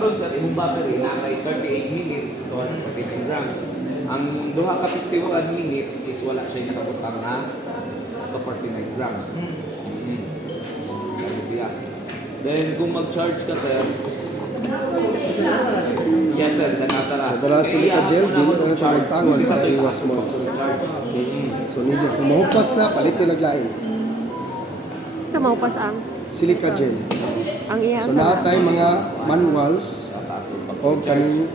karon sir imong battery na kay 38 minutes to 39 grams. Ang duha ka 51 minutes is wala siya nakabutang na to 49 grams. Kaya siya. Then kung mag-charge ka sir, yes sir, sa nasara. Dala silica gel, dili na ito magtangon para iwas moist. So hindi kung mahupas na, palit nilaglain. Sa maupas ang Silica gel. iya So lahat tayo mga manuals o kaning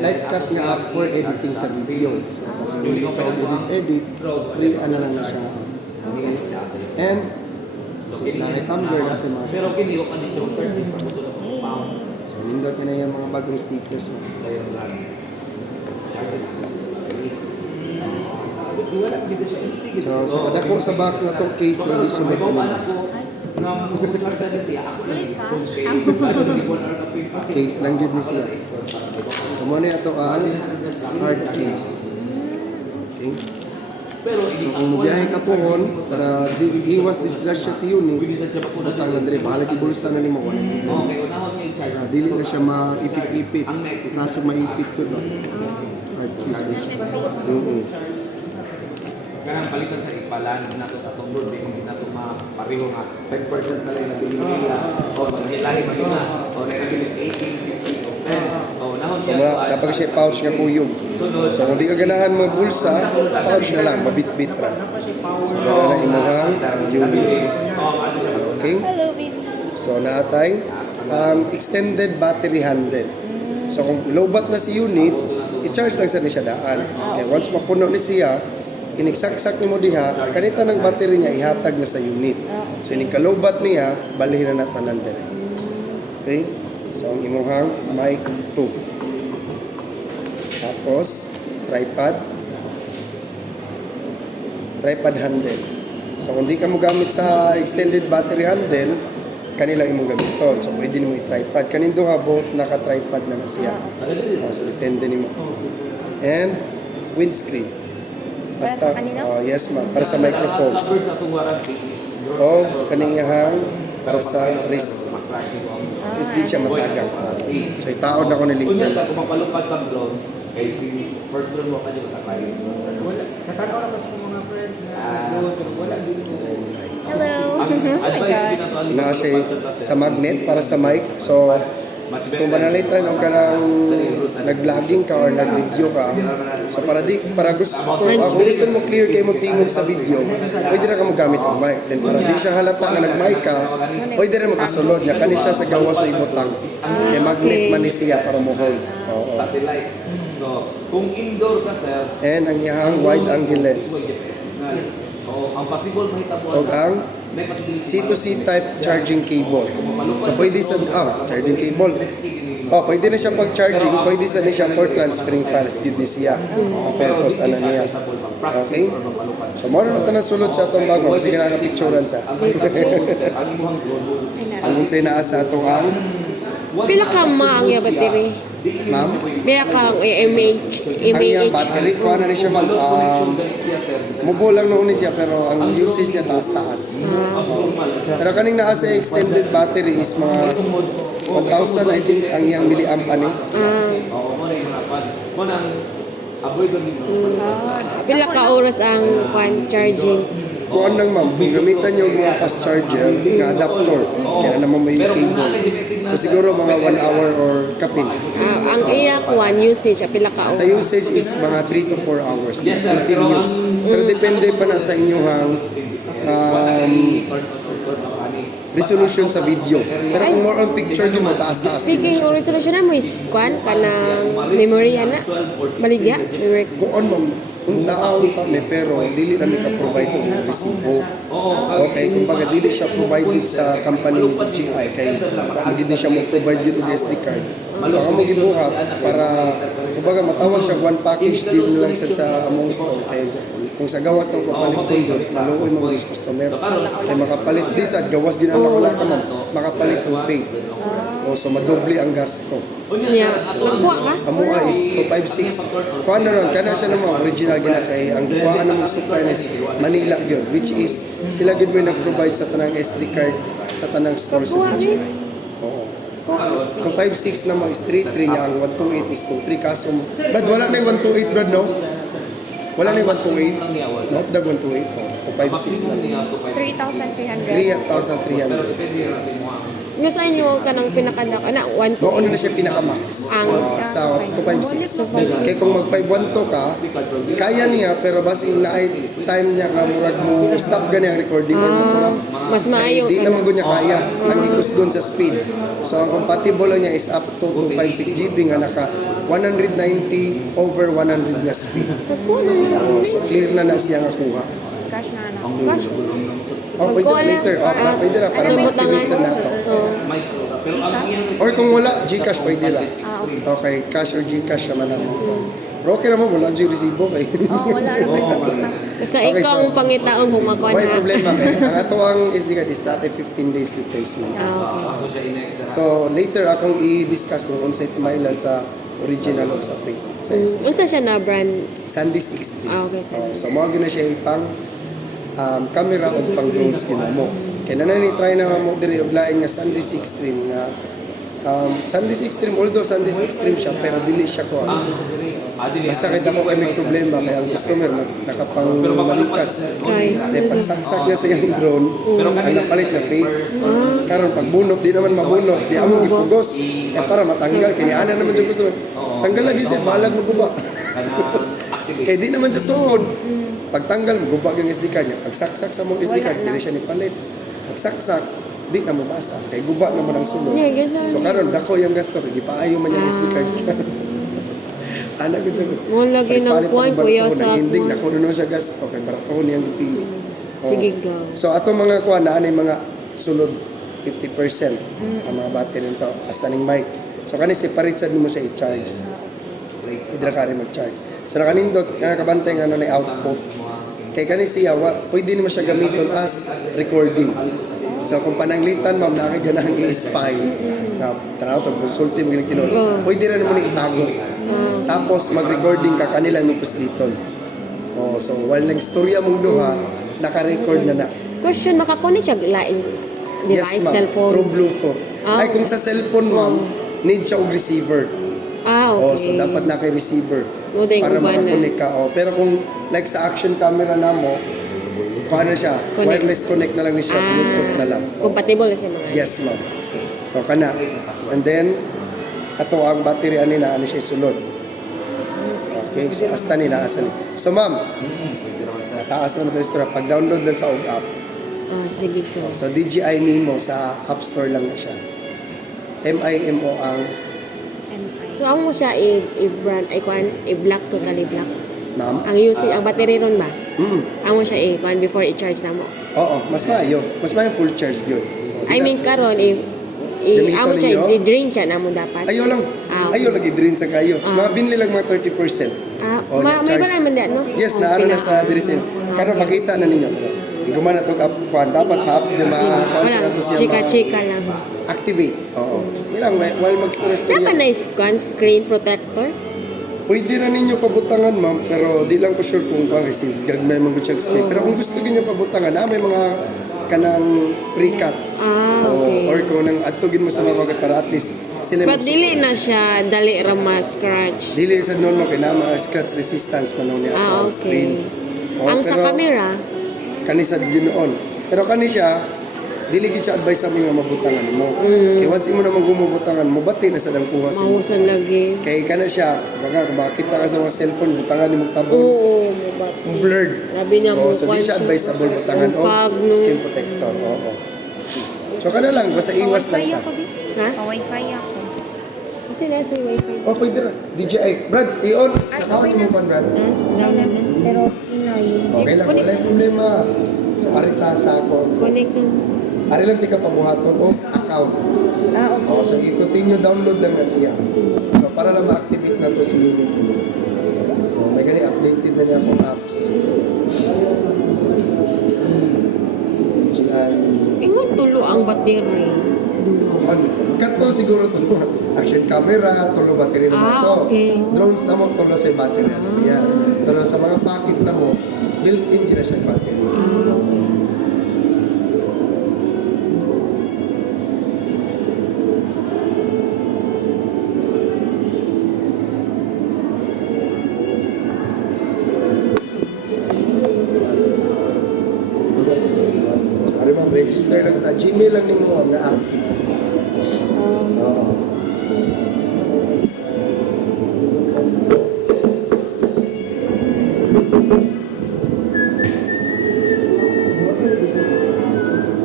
light cut nga app for editing sa video. So kasi kung hindi ka edit, free ano lang na siya. Okay. And so since nakitambler natin mga Pero stickers. kini ka dito 30 pagbuto ng compound. So nindot na yung mga bagong stickers mo. Dayon lang. Wala gid siya intig. So kada ko sa box na to case na gisulot Ikaw ano. alam ko na mag-charge na siya ako lang Case lang gid ni siya. Kamo na ito ang hard case. Okay. pero So kung mubiyahe ka pohon para iwas disgrasya sa unit, utang na dire bahala ibulsa na nimo wala. okay unahon niya i-charge. Dili na siya maipit-ipit. Kasi maipit ko no. Hard case ba siya? Kanang palitan sa ipalan nato sa atong board kung nato mapareho nga 5% na lang na bilhin nila o maghilahi man nila o nagbilin 18 o nahon So dapat siya pouch nga kuyog. So kung di ka ganahan mga bulsa, pouch na lang, mabit-bit ra. So dara na imong unit. Okay? So naatay extended battery handle. So kung lowbat na si unit, i-charge lang sa siya daan. Okay, once mapuno ni siya, inigsaksak ni mo diha, kanita ng battery niya ihatag na sa unit. So inikalobat niya, balihin na natanan dire. Okay? So ang imuhang mic 2. Tapos tripod handle. So kung di ka mo gamit sa extended battery handle, kanila imong gamiton. So pwede nimo i-tripod. Kanin duha both naka-tripod na siya. So depende nimo. And windscreen. Basta, yes ma'am, para sa microphone. covered sa atong warranty is O kaniyahang para sa wrist. Is di siya matagang. So itaod na ko ni unya Liga. sa kung mapalupad sa drone kay si first drone mo kanyo tatay. Wala. Katanaw na kasi mga friends na nag-load, pero wala din mo. Hello. Advice din nato Na siya sa magnet para sa mic. So kung banalitan o kanang nag-vlogging ka or nag-video ka, so para gusto mo clear kayo mo tingog sa video, pwede na ka magamit ang mic. Then para di siya halata nga nag-mic ka, pwede na magkasulod niya. Kani siya sa gawas na ibutang. Kaya magnet man ni siya para mo hold. Oo. satellite. So kung indoor ka sir, And ang iyahang wide angle lens. o ang possible mahitabo O ang may possibility C2C type charging cable. So pwede sa charging cable. Pwede na siya pag-charging, pwede sa siya for transferring files gid ni siya. Ang purpose ana niya. Okay? So mo na tanan sulod sa atong bago sige na picturean sa. ang imuhang drone. Ang say naa sa atong ang Pila ka ang iya battery? ma'am, Pila ka ang ang iyang battery ko na ni siya ma'am. Mubo lang noon ni siya pero ang usage niya taas-taas. Pero kaning naa sa extended battery is mga 1,000 I think ang iyang milliamp ani. Oo, mo na yung harapan. Mo nang avoid ang Pila ka oras ang charging? Kuan lang ma'am, kung gamitan niyo mga fast charger nga adapter, kaya naman may cable. So siguro mga 1 hour or kapin. Ang iya kuan usage pila ka Sa oras? usage is mga 3 to 4 hours continuous. Pero depende pa na sa inyong resolution sa video. Pero kung more on picture yung mataas-taas. Speaking of resolution mo is kuan kanang memory ana baligya memory. Kuan ma'am, unta may pero dili na mi ka provide ng resibo. Okay, kumbaga dili siya provided sa company ni DJI kay magid siya mo provide dito og SD card. So amo gibuhat para kumbaga matawag siya one package deal lang sa among store kay kung sa gawas ng papalit tundot, maluoy mo mga customer. Kaya makapalit di sa gawas ginala ko lang ka ma'am, makapalit ng fake. So madoble ang gasto. Nya, nakuha ka? Amo is 256. Kuha na ron, kana siya naman original gina kay ang kuha na mong supply is Manila gyud, which is sila gyud may nag-provide sa tanang SD card sa tanang store sa DJI. Oo. Kung 5.6 na mo is 3.3 niya, ang 128 is 2.3. Kaso, Brad, wala na yung 128, Brad, no? Wala na yung 128. Not the 128. Kung 5.6 na. 3,300. 3,300. Yung sa inyo ka ng pinakadako na 1 to Noon na siya pinaka-max sa 256. Kaya kung mag 512 ka, kaya niya, pero basi na ay time niya ka, murag mo stop gani ang recording or mo kurang. mas maayo Hindi naman niya kaya. Ang gikusgon sa speed. So ang compatible lang niya is up to 256 GB nga naka 190 over 100 nga speed. So clear na siya nga kuha. Gosh. Pwede later. Pwede na para ma-activate sa nato. Or kung wala, Gcash pwede lang. Okay, cash or Gcash naman naman. Pero okay naman, wala dyan resibo kay. Basta Okay, ikaw ang so- pangitaon humakon Why ha. problema kay? Ang ato ang SD card is dati 15 days replacement. Okay. So later akong i-discuss kung unsay timailan sa original of sa fake sa SD. Unsa siya na brand? SanDisk Extreme. Okay, SanDisk. So mo gina siya yung pang camera o pang drones gina mo. Kaya na try na mo diri og lain nga SanDisk Extreme nga SanDisk Extreme, although SanDisk Extreme siya pero dili siya ko. Basta kita ko kay may problema kaya ang customer nakapang malingkas. Kay. Kaya pagsaksak niya sa yung drone, ang napalit na fake. Karon pagbunot, di naman mabunot. Di among gipugos. Para matanggal. Kaya ana naman yung customer. Tanggal lagi siya, balag maguba. Kaya di naman siya sungod. Pagtanggal, maguba yung SD card niya. Pagsaksak sa mong SD card, di siya nipalit. Pagsaksak, di na mabasa. Kaya guba naman ang sunod. Yeah, guys, So karon dako yung gasto. Kaya gipaayo man yung SD cards. Anak ko siya. Wala lagi ng kuwan kuya sa Ending kuwan. na kuno siya gasto kay barato niyang gipili. Sige go. So atong mga kuan naa mga sulod 50% ang mga battery nito hasta ning mic. So kani separate sad mo siya i-charge. Pwede ra ka rin mag-charge. So nakanindot kana kabantay nga ano na output. Kay kani siya pwede nimo siya gamiton as recording. So kung pananglitan ma'am na kay ganang i-spy. Tanaw to consulti mo gining pwede ra nimo ni itago. Tapos mag-recording ka kanila mo pusditon. Oh, so while nag-storya mong duha, naka-record na. Question, makakonect siya laing device, Yes, ma'am. cellphone? Through Bluetooth. Ay, kung sa cellphone, ma'am, need siya og receiver. Oh, so Okay. dapat naka-receiver O, dahil para kuban na. makakonect ka. Oh, pero kung like sa action camera na mo, kung ano siya, Connect. wireless connect na lang ni siya, Bluetooth na lang. Oh. Compatible na siya mga. Yes, ma'am. So, kana. And then, ato ang battery ani na ano siya sulod. Okay, so hasta ni asa ni. So, ma'am, taas na ito istora. Pag-download lang sa OG app. Sige go. So, DJI Mimo sa App Store lang na siya. MIMO ang, So, ang mo siya i-brand, i-black, totally black. ma'am. Ang using, ang battery ron ba? Mm. Ang mo siya i-kwan before i-charge na mo. Oo, mas maayo. Mas maayo full charge yun. O, di I na- mean, karon Gamiton ang mo siya, ninyo? i-drain siya na mo dapat. Ayaw lang. Okay. Ayaw lagi drain sa kayo. Mabinli lang mga 30%. O, May charge. ba naman yan, no? Yes, naara na sa dirisin. Karon makita na ninyo. Gumana itong app kuan. Dapat pa-up din ma-kuan sa kanto siya Chika-chika lang. activate. Oo. Ilang, while mag-stress Dapat niya. na scan screen protector. Pwede na ninyo pabutangan, ma'am, pero di lang ko sure kung kung since gagmay man gud siya screen. Pero kung gusto niyo pabutangan, may mga kanang pre-cut. Okay. Or kung nang atugin mo sa mga bagay para at least sila But dili na siya dali ra ma-scratch. dili sa noon mo kay na mga scratch resistance man niya ang screen. Okay. Ang sa camera, Kani sa ginoon. Pero kani siya dili gid siya advisable nga mabutangan mo. Kay once imo naman gumubutangan mo, bati na sa dang kuha sa mo. mahusan lagi. Kay kana siya, baka makita ka sa mga cellphone butangan ni mo tabon. Oo, Blurred. Labi niya mo. So di siya advisable butangan Ang fog, no? skin protector. Oo. So kana lang basta iwas lang ta. Ha? Pa-wifi ako. Kasi nasa wifi. Oh, pwede ra. DJI. Brad, i-on. Naka-on mo pa, Brad. Pero Pinoy. Okay lang, wala yung problema. So, arita sa ako. Connect na. Ari lang tika pabuhaton o account. Okay. O, so i-continue download lang na siya. So, para lang ma-activate na to si Unit 2. So, may gani updated na niya akong apps. DJI. Ingon tulo ang battery. Dulo. Kato siguro to. Action camera, tulo battery naman to. Okay. Drones na mo, tulo sa battery. Yan. Pero sa mga packet na mo, built-in kina siya battery. Gmail lang nimo nga active. Oo.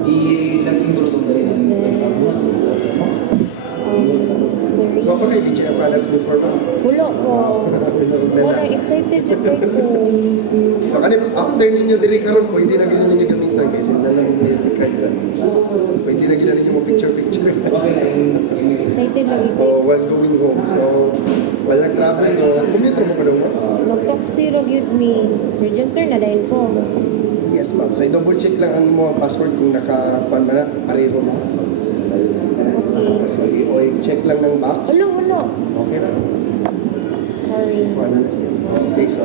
I-laging ko itong dali ng Ikaw pa kay DJI products before ba? Pulo ko. Pinagod na Wala, lang. excited yung kay ko. So kanip after ninyo diri karon pwede na gina ninyo gamitan kasi na lang may SD card sa. Pwede na gina ninyo mo picture. Excited lagi ko. O while going home. So while nag-travel mo, commute mo pa daw mo? Nag-toxi rag yun me. Register na dahil ko. Yes ma'am. So i-double check lang ang imo password kung naka-pan ba na pareho mo. Okay. So i-check lang ng box. Ulo. Okay na. Sorry. Ano na siya. Okay, so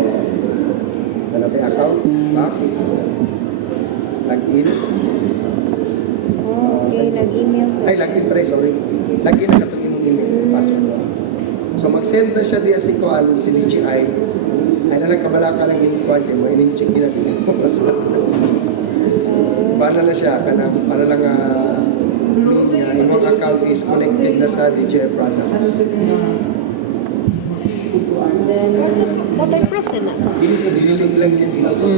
ano tayo account? Back. Login. Okay, nag-email sa... Ay, login pre, sorry. Login na kapag imong email, password mo. So mag-send na siya diya si Kuan, si DJI. Ay lang kabalaka lang in Kuan kay mo in-check na din mo password. Bana na siya kana para lang mean nga imong account is connected na sa DJI products. Then, Waterproof din na sa Dili lang yun.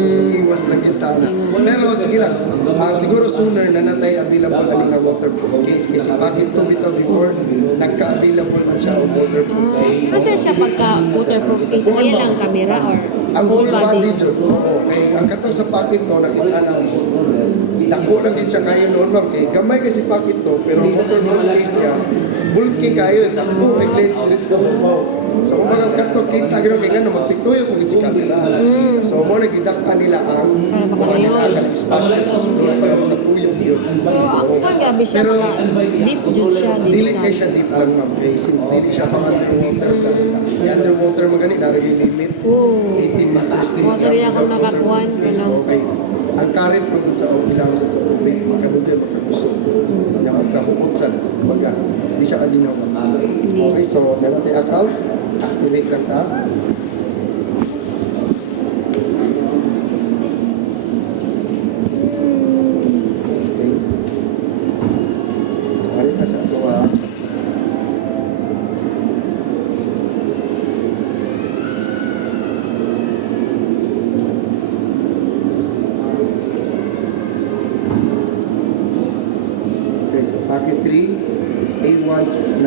So iwas lang kita na. Pero sige lang. Siguro sooner na natay available ani nga waterproof case kasi bakit to bitaw before nagka-available man siya og waterproof case. Kasi siya pagka waterproof case, Buwan iya ba? lang camera or Ang whole whole body body. jud. Oo. Kay ang katong sa packet to nakita na mo. Dako lang gid siya kayo noon ma'am kay gamay kasi packet to pero ang waterproof case niya bulky kayo dako may lens diri sa mo. So kung baga kato kita gino kay ngano magtiktoyo kung si camera. So mo na gidak-an nila ang Para kuha nila makatuyo. ang espasyo sa sulod para makatuyog yun. Pero ako kagabi siya, Pero, deep jud siya Dili din kay sa... siya deep lang ma'am kay since dili siya pang underwater sa si underwater magani naragay limit Oo. 18 meters din Mga sarili akong nakakuhan, so ganun. okay ang karet mo sa ilang sa tubig makadugay magkakusog nya magkahukot sa baga di siya kadinaw okay so nanatay account activate lang ta okay so karet ka sa ato Okay, so packet 3, A169.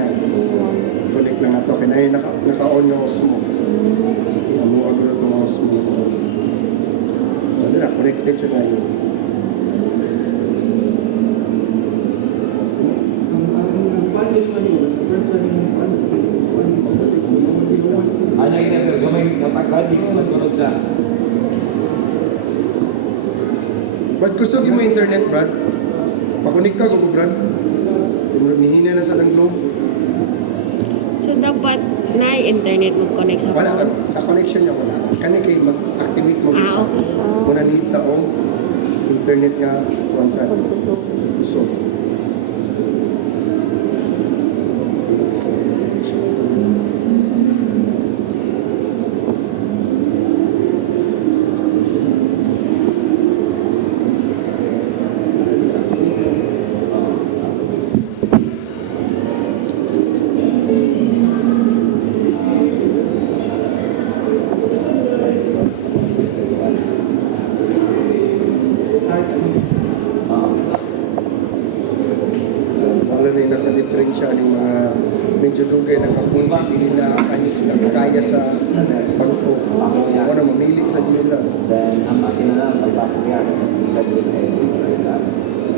Connect lang na ito. Kaya naka-on yung smoke. So, tiyan mo agad ito mga smoke. Ano na, connected siya na yun. Ano yun na sir, gamay napagkali, mas marot ka. Brad, kusogin mo internet, Brad. Pakunik ka, gugo, Brad. Kung nihina na sa ng globe. So dapat na internet mag-connect sa Wala phone? ka. Sa connection niya, wala. Kani kayo mag-activate mo. Ah, okay. Kung nanit taong internet nga, kung saan. Kusog. Wala na yung nakadifferensya ng mga medyo dugay naka-full hindi na kayo sila kaya sa bangko. O na mamili sa dito sila. Then, ang akin na lang, pagpapos yan, ikat ko sa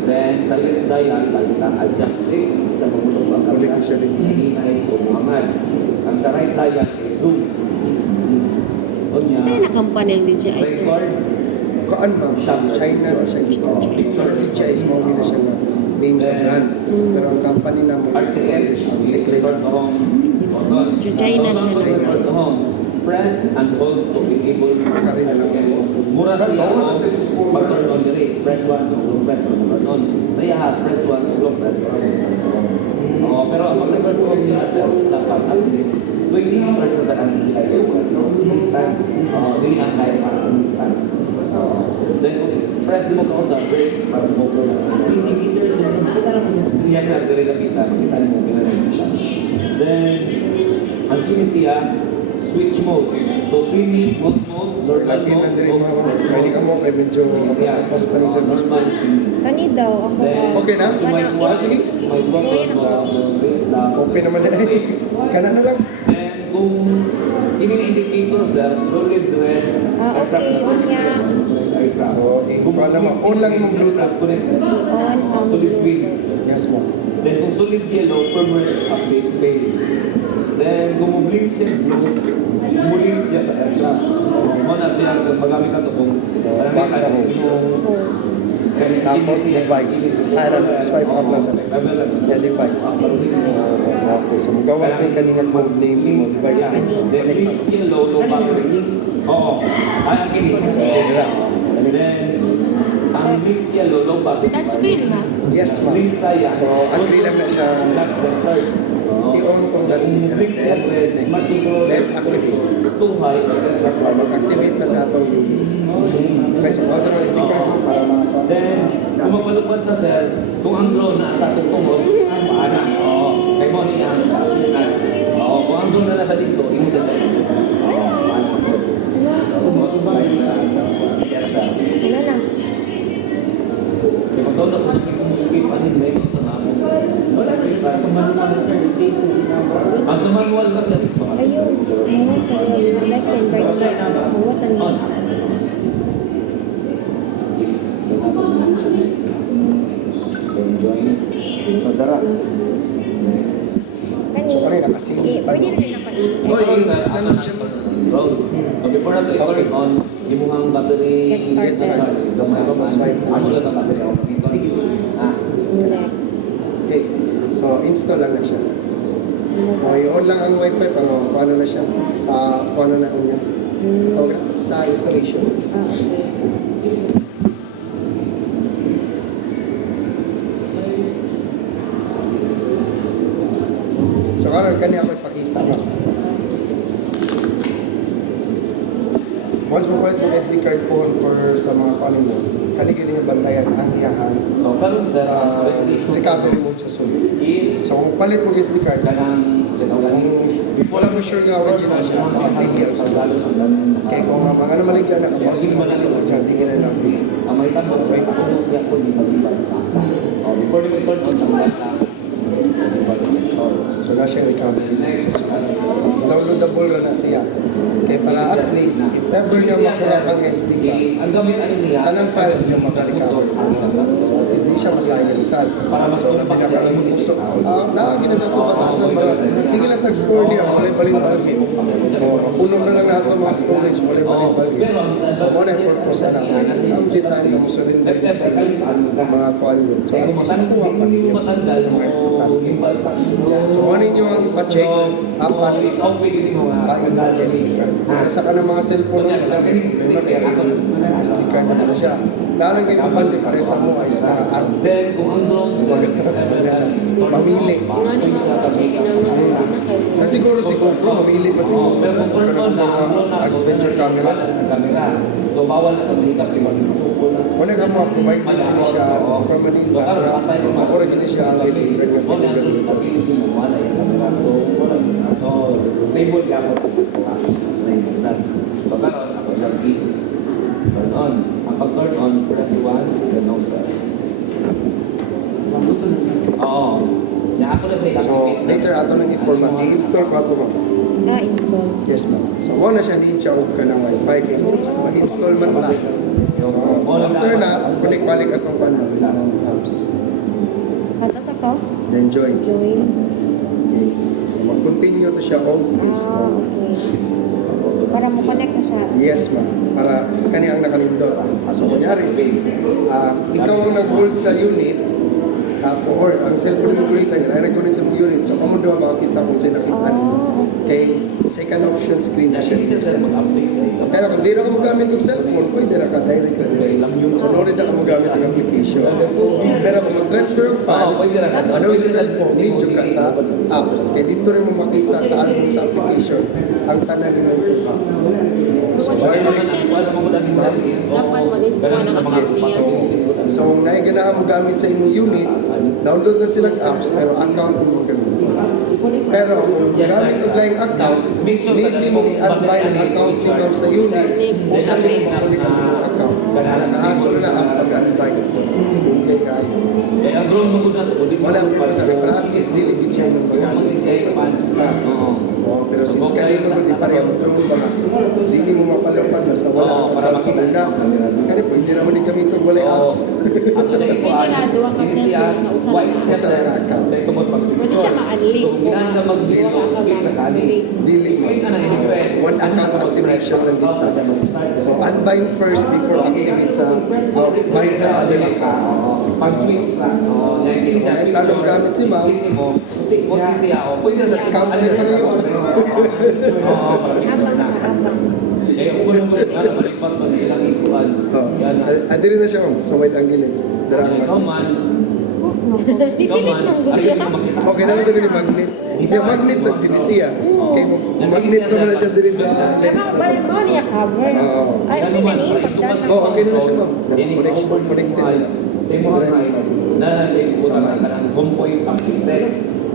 then, sa liit dial, pagkita adjust it, nabubulong ang Balik ko siya rin sa- hinay o Muhammad. Ang sa right dial, zoom. O niya, Sa'yo na company ang DJI, sir? record, Kaan ma'am, China na siya gikan. Pero DJI is mga na siya nga name sa brand. Pero ang company na mo is RTX, is record to home. Button. Sa China siya. Record to home. Press and hold to be able to Kari na lang. mura siya pag-turn on diri. Press 1 to press to turn on. Saya ha, press 1 to press 1. Oh, pero pag-record to home sa dapat at least 20 meters na sa kanila distance. Dili ang kaya para ang distance. So, then press mo ka sa brake para mo ko na. 20 meters and kini siya switch mode. So swing is mode. So, ilagin na din mga pwede ka mo kay medyo kapos pa rin sa bus mo. Kani daw, ako ka. Okay na? Sige. Open naman na eh. Kana na lang. And kung ini indicator sir, solid red. Okay, unya. So, kung alam mo, on lang yung Bluetooth. On ang Solid green. Bluetooth. Yes mo. Then kung solid yellow, firmware update page. Then kung mo-blink siya blue, mo-blink siya sa aircraft. Muna siya, magamit na ito kung back sa home. Tapos device. Swipe up lang sa left. Yeah, device. Okay, so magawas din kanina code name mo, device name. Then Connect blink yellow, low battery. Oo. Ay, ang kinis. So, dira. Then, ang blink yellow, low battery. Touchscreen na. Yes, ma'am. Blink saya. So, agree lang na siya. Flat center. I-on tong last meter. Blink siya red, smart control. Then, activate. Too high. So, mag-activate na sa atong unit. Okay, so, once na sticker para mga Then, kung magpalupad na sir, kung ang drone na sa atong tumot, paana? Oo. Kaya mo ni ang oo, kung ang drone na nasa dito, yung sa tayo. Oo, paana? Yes, sir. Ano na? Kaya magsaw na kung sa kumuskip, anin na yung sa namo. Wala sa isa kung manual sir, in case hindi na ba. Ang sa manual na sir, is mga Ayun. Mawat kayo. Let's send right here. Mawat ang on. Enjoy. So, dara. Kani. Pare, nakasin. Eh, pwede rin naka-eat. Oy, stand siya. Roll. So before natin i-turn Okay. on, yung mga battery Get started. Ano lang sa battery ako? Sige, sige. Ah. Muna. Okay. So, install lang na siya. Okay, on lang ang wifi pero paano na siya? Paano na niya? Sa tawag na? Sa installation. Ah, okay. So, karon kani ako ipakita mo. Once mo palit yung SD card po for sa mga panin mo, kani gini yung bantayan ang iyahan So karon sir, ang calculation recovery mode sa sulod. is So, kung palit mo yung SD card, kanang kung wala mo sure nga original siya, i-player sa kaya kung mga ano maligyan na kapag sige magaling mo dyan, di ka na lang. ang may tanong, may tanong niya po ni Pagibas. Before you turn on, ang data. So, na siya recovery mode sa sulod. Downloadable na siya. Kaya para at least, if ever nga makurap ang SD card, Is, ang gamit ano niya, tanang files niyo makarecover. So at least di siya masayang saan. So labi na ka lang puso. Nakagina sa ito batasan mga, sige lang tag-store niya, walay balin-balgin. Puno na lang natin mga storage, walay balin-balgin. So mo na yung purpose na ang time na mo surrender din sa mga kuhan yun. So at least makuha pa niyo ang mga importante. So kung ano nyo ang ipacheck, apan, paing mo SD card. Para sa ka ng mga cellphone nun, may mga SD card na pala siya. Lalang kayo kapante pare sa mo is mga app. Then, kung ang drone, Pamili. Nga naman ako, kinamang na kayo. Sa siguro si Coco, pamili pa siguro sa ito ka ng mga adventure camera. So, bawal na kami ka, kasi masuko na. Wala ka mga provide din din siya from Manila. Makura din siya ang SD card na pinagamitan. Stable ka po. So, karon, ako lang turn on. Ang pag-turn on, press once, then no press. Oo. Kaya ako na siya So later ato nang i-format, i-install ko ato ma'am. Na-install. Yes ma'am. So mo na siya need siya og ka ng wifi kay mag-install man ta. So after na, kulik balik atong apps. Patas ako. Then join. Join. Okay. So mag-continue to siya og install. Okay. Para mo connect na siya. Yes ma'am. Para kani ang nakalindot. So kunyari, ikaw ang nag-hold sa unit, or ang cellphone mo kunita niya, ay nag-connect sa mong unit. So kamo daw makakita kung siya nakita nito. Kay second option screen na siya dito sa pero kung di na ka magamit ng cellphone, pwede na ka direct na direct. So no rin na ka magamit ng application. Pero kung mag-transfer ng files, ano sa cellphone, need ka sa apps. Kaya dito rin mo makita sa album sa application ang tanan ng mga so wireless. Dapat mag-install na ng Yes. So kung naiganahan mo gamit sa inyong unit, download na silang apps pero account mo gamitin. Pero kung gamit og laing account, need mo i-add ang account ni ma'am sa unit o sa link mo kunin ang inyong account. Nakahasol na ang pag-add okay kayo. Eh, ang drone mo na ito, di Wala ko pa sabi, para at least dili gitsa ng pag-add. Basta. Oh, pero since kanino ko di parehong drone ba nga, hindi mo mapalapan basta wala ang account sa una. Kaya pwede naman yung gamit ang walay apps. Ako sa ito, Pwede na, duwa ka ini siya, siya, usa-usa. white siya Usa sir. ka account. Dahil ito mag-passport. Pwede siya ma-unlink. So, ginaan na mag-zero, okay na kani. Dili mo. Wait na na, So, one account activation lang dito. So, unbind first before activate sa bind sa other account. Pag-switch sa, yan, hindi siya. Kung plano gamit si ma'am, Kung siya, pwede na sa account ulit pa kayo. Oo, Abang. eh, kung ano mo, malipat mo na ilang ikuan. Yan na. Adiri na siya ma'am, sa wide angles. Dara ang Ikaw magnet. man, Pipilit mong gudya. Okay naman sa gani magnet. Yung magnet sa Tunisia. Okay mo, magnet naman na siya diri sa lens na. Balik mo niya cover. Oo. Ay, okay na niya. Pagdaan Oh, okay na siya ma'am. Connected na. Sa imo Dara ay yung na siya ikuan ka ng home point accident.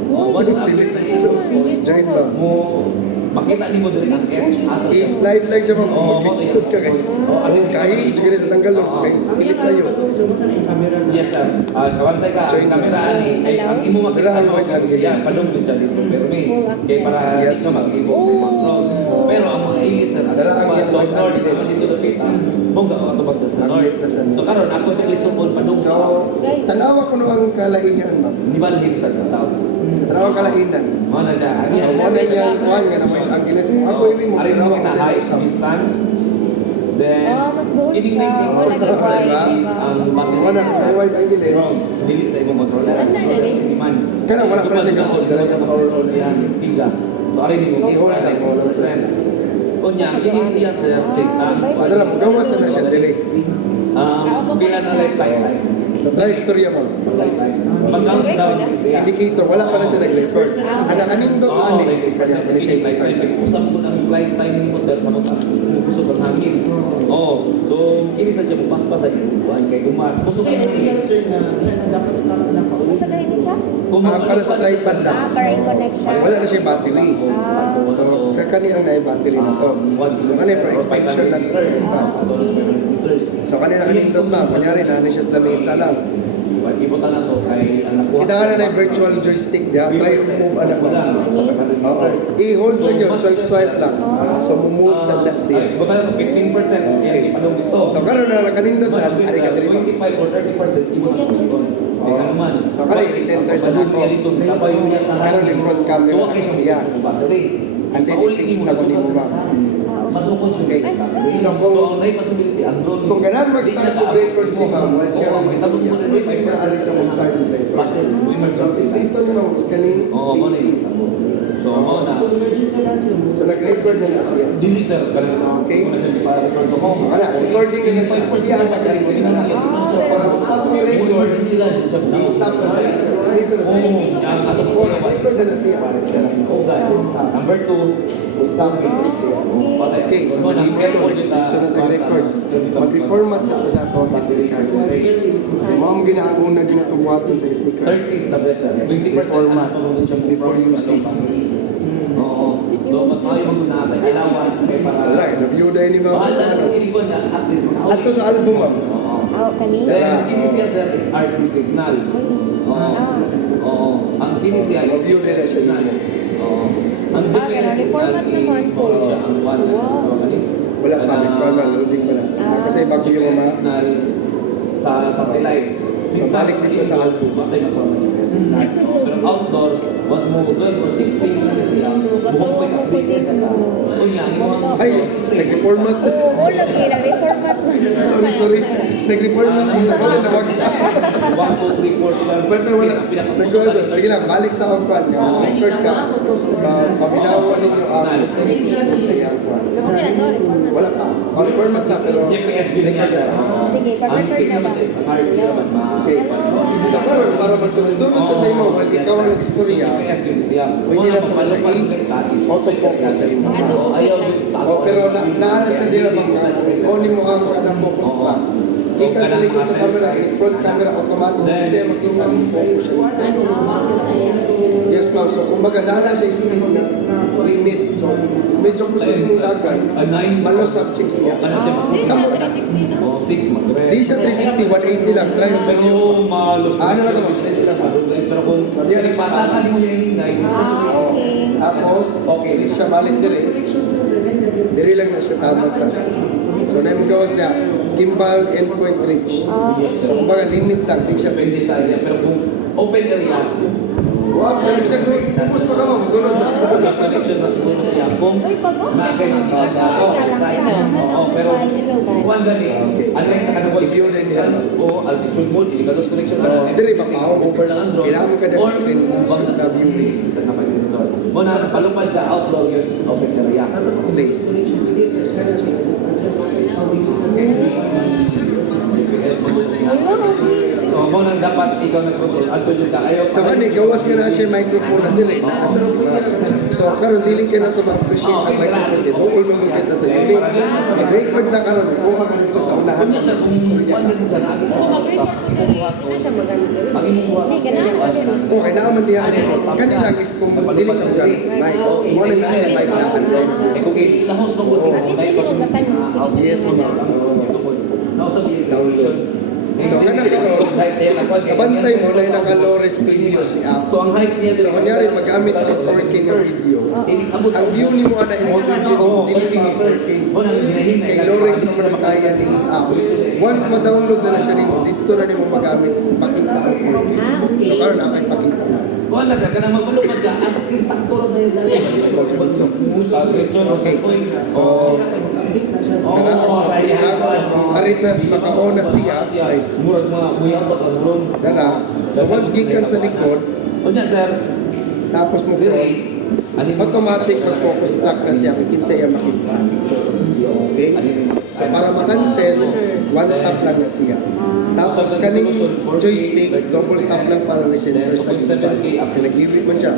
Once accident na So, yun, join ma'am. mo makita ni mo diri ang edge asa siya. I-slide lang siya ma'am. Mag-click ka kayo. Kahit hindi ka sa tanggal. Kaya pilit kayo. So, mo sa na yung camera na. Yes sir. Kawantay ka, Join ang kamera ani ay ang imo makita Dara ang mo white kung siya angles. padung siya dito pero may kay para Yes, siya mag-ibog sa control. Pero ang mga English sir, Dara ang yes, so white north angles. naman dito lapit mong ga auto bag sa north. Magnet na sa So karon ako sa lisod padung So, sa tanawa ko no ang kalainan ma'am. nibalhin sa south. Sa tanawa kalainan. Mo na siya. So, mo na niya kuhan nga na white angles. Ako yung mo Ari mo tanawa ko kita sa high usap. distance. Then Oh, mas doon ini siya. may Wala sa yung white. diba? ang Mo na sa white angles. dili sa imong controller. Ano na rin? Man. Kana wala pa siya gahod, dala niya power on siya. Siga. So ari ni mo. I-hold na mo lang press. Kunya, kini siya sir distance. So, dala mo gawas na siya dire. Bila na light. Sa try istorya mo. Pag-count down siya. Indicator, wala pa na siya nag-record. Ana kanindot ani. Kanya pa na siya ikita. Usap ko ng flight time ni mo sir sa mga kusog ng hangin. Oh, so kini sa siya paspas sa isuan kay gumas. Kusog Kasi ang yung hangin. answer na kaya na dapat stop na pa. Ano sa ganito siya? Para sa tripod lang. Para i-connect siya. Wala na siya battery. So, kani ang na battery na to. So, kani for extension lang sa tripod. So, kanina kanindot na. Kunyari na siya sa lamesa lang. Ibutan na to kay ang nakuha. Kita ka na na virtual joystick diya. Try move anak mo. Oo. I-hold lang yun. Swipe lang. So, move sa na siya. Ibutan na to 15%. Yan, ipadong dito. So, karon na kanindot sa ari ka diri. 25 or 30% ibutan na to. Oo. So, kani i-center sa dito. Sabay siya sa Karon yung front camera So, na okay, siya. And then i-fix na ko ni mo ba. Masukod Okay. So, So, kung ang may possibility, ang drone. kung ganaan mag-start ng record si ma'am, while siya mag-istorya, ay maaari siya mag-start ng record. So, is dito ni ma'am, is kani, Oo, mo na yun. So, mo na. Kung emergency lang siya mo. so nag-record na siya. Dili, sir. Okay. Kung na siya ipa-record ko. So, ana, recording na siya. Siya ang nag-attend na. So, para ma-stop ang record, Emergency lang, yun siya. i-stop na siya. Is dito na siya. O, nag-record na siya. Stop. Number 2, Stop na siya. Okay, so malibig ko, so na nag-record. Mag-reformat sa atong SD card. Mga ang ginauna ginatubuhaton sa SD card. 30 is the best, sir. 20% Reformat ang tulungan siya before using. Oo. So, mas mahal yung muna natin allowance kay para... Wala, na-view dahil ni ma'am. Mahal lang Ano? yung inikon niya, at least makauwi. Ato sa album, ma'am. Oo. Oh, kanina. Then, kini siya, sir, is RC signal. Oo. Oo. Ang kini siya is Mag-view nila siya signal. dito. Oo. Ang GPS signal reformat naman is po. siya ang one. Wala pa, nag-normal, loading pa na. Kasi bago yung mama, signal sa satellite. So, balik dito sa album. Bakit na format GPS signal? Oo. Pero outdoor, once mo 12 or 16 na siya, buhok pa yung update ka. Kunya, yung ay, nag-reformat. Oo, wala kaya. Reformat na. Sorry. Nag-reformat. Wala na wag. Wako report lang. Pero wala. Nag-go. Sige lang, balik ta ako kan. Record ka. Sa pabinawa ninyo ang SMS sa iyang kwan. Wala pa. Reformat na, pero GPS din niya, record sir. na. Sige, pag-record na ba? Okay. So, karon para magsunod-sunod siya sa imo, while ikaw ang nag-istorya, pwede na ito na siya i-autofocus sa imo. O, pero naana siya nila mga i-onin mo ang kanang focus track. Gikan sa likod sa camera, in front camera, automatic. Kasi makita mo focus siya. Yes ma'am, so kumbaga nana siya speed na limit. So kung medyo gusto rin mong dagan, malo subject siya. O 6 mag-rest. Di siya 360, 180 lang. Try mo Pero yun. malos. Ano lang ma'am, steady lang ma'am. Pero kung pasakan mo yung hingay, Oh. Tapos, hindi siya balik dire. Dire lang na siya tamad sa. So na yung gawas niya, gimbal endpoint reach. yes sir. So kumbaga limit lang, di siya Basic 360. niya. Pero kung open area, Wow, sa ibig sabihin, pupus pa ka ma'am, sunod na. connection na siguro siya. Kung nakakita sa oo, pero kung gani, unlike sa kanang I-view din yan. o altitude mode, hindi ka dos connection So, dire pa pa over lang ang drone. kailangan mo ka na Or, screen na viewing. Sa napay sensor. Mo na palupad ka outlaw yun, open area. Hindi. So, mo nang dapat ikaw nag-control. Altitude ka, ayaw So kani gawas nga na siya microphone na dire na asa si mga. So karon dili ka na to ma-appreciate ang microphone dito. Ul mo kita sa gabi. Record na karon ko ka kanito sa unahan. Kunya sir, kung kuwan din sa natin. Okay na man diha. Kani lang is kung dili ka gamit mic. Mo na siya mic na under. Okay. Lahos ng buti. Yes ma'am. Download. So kana karon kabantay mo na naka low res preview si apps. So ang height niya So kunyari magamit ang 4K nga video. Ang view ni mo ana i-preview mo dili pa 4K. Kay low res mo man kaya ni apps. Once ma-download na siya nimo dito na nimo magamit pakita ang 4K. So karon na kay pakita. Kuan na sir, kanang magpalupad ka, at least sakto ra na yun. Okay. So kana ang snacks so arit na makaona siya ay Murag mga buyang pa ang drone. dala. So once gikan sa likod Kunya sir, tapos mo dire, automatic mag-focus track na siya kung kinsa iya makita. Okay? So para ma-cancel, one tap lang na siya. Tapos kaning joystick, double tap lang para recenter sa gimbal. Kaya nag-iwit man siya.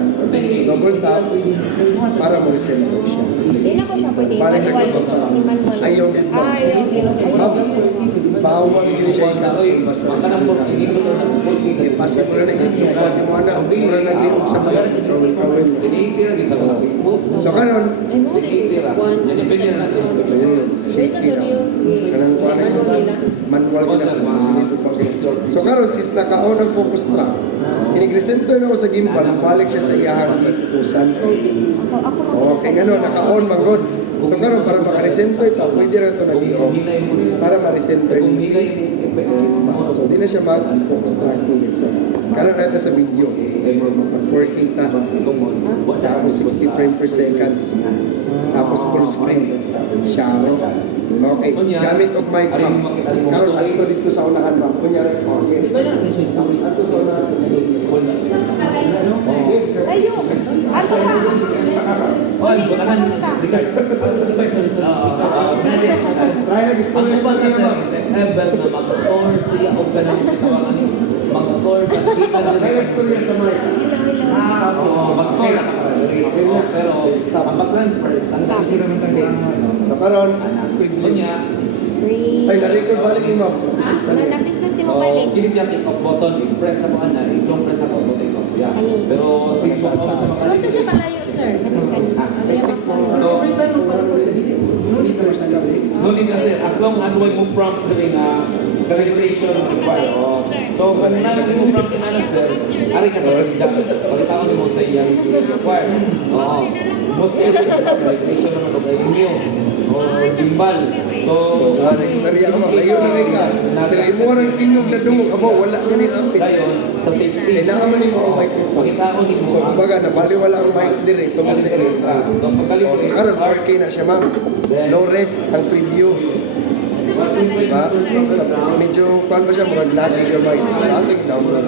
Double tap para mo recenter siya. Hindi na ko siya pwede. Balik sa double tap. Ayaw git mo. Ma'am, bawal gini siya ikapon basta possible na ikipad ni mo na mura na liog sa mga kawin. So karon, shaky na. Kanang kuha na yun sa manual na so karon since naka-on ang focus track, inig-recenter na ko sa gimbal, balik siya sa iyahang ipusan. Okay, gano'n, naka-on magod. So karon para maka-recenter ta, pwede rin ito nag-i-off para ma-recenter yung si gimbal. So di na siya mag-focus track ulit. So karon ito sa video, mag 4K ta, tapos 60 frame per seconds, tapos full screen, shallow. Okay, gamit og mic ma'am. Karon adto dito sa unahan ma'am. Kunyari, okay. Tapos adto sa unahan. Ayun. Asa ka? Oy, bakanan. Try lagi Ang story uban na niya sir, ma'am. is ever na mag-store siya o ganang sitawangan niyo. Mag-store, mag-kita na Try lagi story sa mic. Oo, mag-store na ka pero ang mag-transfer is ang lagi naman tayo. So karon, preview. Kunya, Ay, na-record balik ni ma'am. Napis na so, balik. kini siya take off button, i-press na po na, i-don't press na po, take off siya. Pero, since mo Basta siya palayo, sir. So, Meters kami. no need kasi, as long as wag mo prompt doing calibration ng require. So, kung namin mo prompt na lang, sir, ari kasi, palitawan mo sa iyang require. Oo. Most calibration naman ito kayo niyo. O, gimbal. So, Istorya ka ma'am. Layo na kayo ka. Pero imo ang tingog na dungog. Abo, wala ka ni apit. dayon, sa safety. Kailangan mo ni mo ang microphone. Pakitaon ni mo. So kumbaga, nabaliwala ang mic dire tungkol sa electric. So, O, pagkalibot. so karon 4K na siya ma'am. Low res ang preview. Diba? So, medyo, kuhan ba siya, murag lagi siya mic. Sa ato i-download.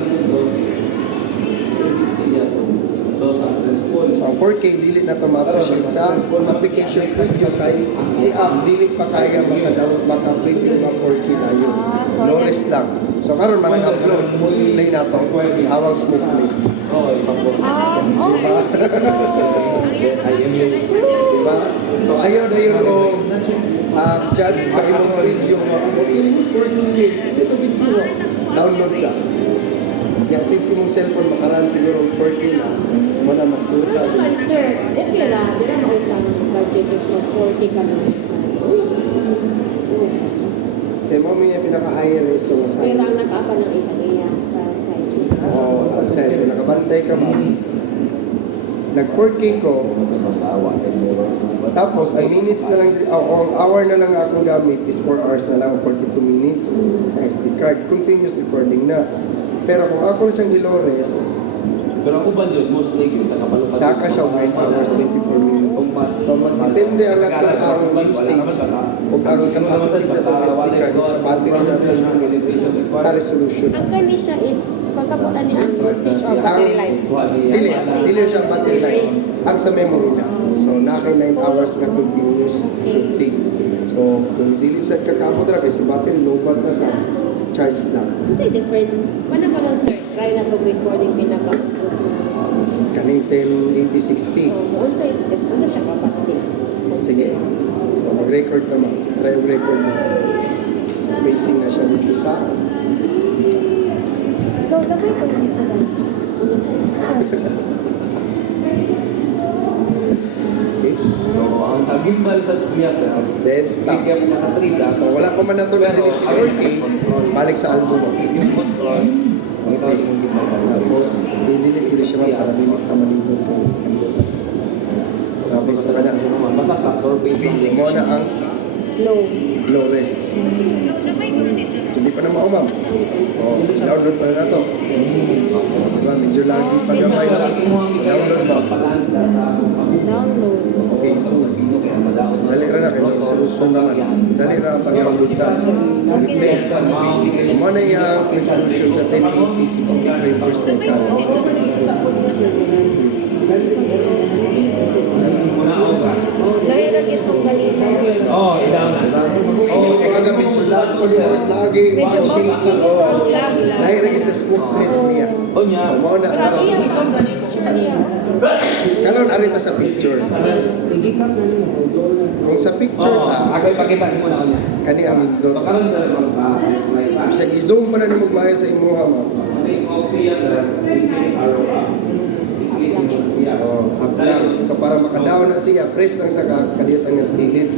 So, successful. So, ang 4K, dili na ito ma-appreciate sa application preview kay si app, dili pa kaya maka-download, maka-preview mga 4K na yun. Low res lang. So, karon man nag-upload, play na ito, awang smoothness. Oh, ipapot. Diba? Diba? So, ayaw na yun o chance sa imong video nga okay 4K hindi to video download sa since imong cellphone makaran siguro 4K na mo na magkuta Ano man, sir? Okay ra. Di na ako isang budget is for 40 ka lang. kaya mo may pinaka-higher so Pero ang nakaapa ng isa niya para size. ang size kung nakabantay ka ma'am nag 4K ko tapos ang minutes na lang ang hour na lang akong gamit is 4 hours na lang 42 minutes sa SD card continuous recording na pero kung ako na siyang ilores Pero ako ba yun, mostly yun, nakapalupad. saka siya 9 hours 24 minutes so magdepende ang ato ang usage o ang capacity sa itong SD card o sa battery sa itong unit sa resolution Ang kani siya is pasabutan ni ang usage or battery life. dili siya battery life ang sa memory na so nakay 9 hours nga continuous shooting so kung dili sa kakamot ra kay sa battery low bat na sa charge lang Kasi difference. Paano pa lang, sir? Try na itong recording pinaka-post mo. kaning 108060 Unsa siya kapati? sige so mag-record naman try mag-record mo so facing na siya dito sa Ikaw, gabay ko dito lang. Ano sa'yo? okay So, ang sa gimbal sa Tubias, then stop bigyan mo sa 3 gas. so wala pa man na ito na-delete si 4K balik sa album mo Yung control, ang okay tawag mong gimbal. tapos i-delete ko rin siya man para delete ka malibot ka okay so kada Basta clock surface. mo na ang Low. low res hindi pa na maumam download pa na to diba medyo lagi pagabay na download ba Download. okay dali ra na kaya resolution naman dali ra pag-download sa play so mo na yung resolution sa 1080 60 frame per second Lahirag itong galina. Oh, ilang na. diba pag medyo lagi Medyo shaking lag. dahil rin sa smoothness niya Oh, niya. so mo na Grabe yan. Siya. kanon arita sa picture Igikap na nimo kung sa picture Oh, ta ako ipakita mo na niya. kani ang So, nindot karon sa slide. bisag i-zoom pa na ni magmaya sa imuha ma'am Ano yung okay sa distinct arrow up? I-click mo na siya. up lang. So para makadaw na siya, press lang sa kadiyatan nga skillet.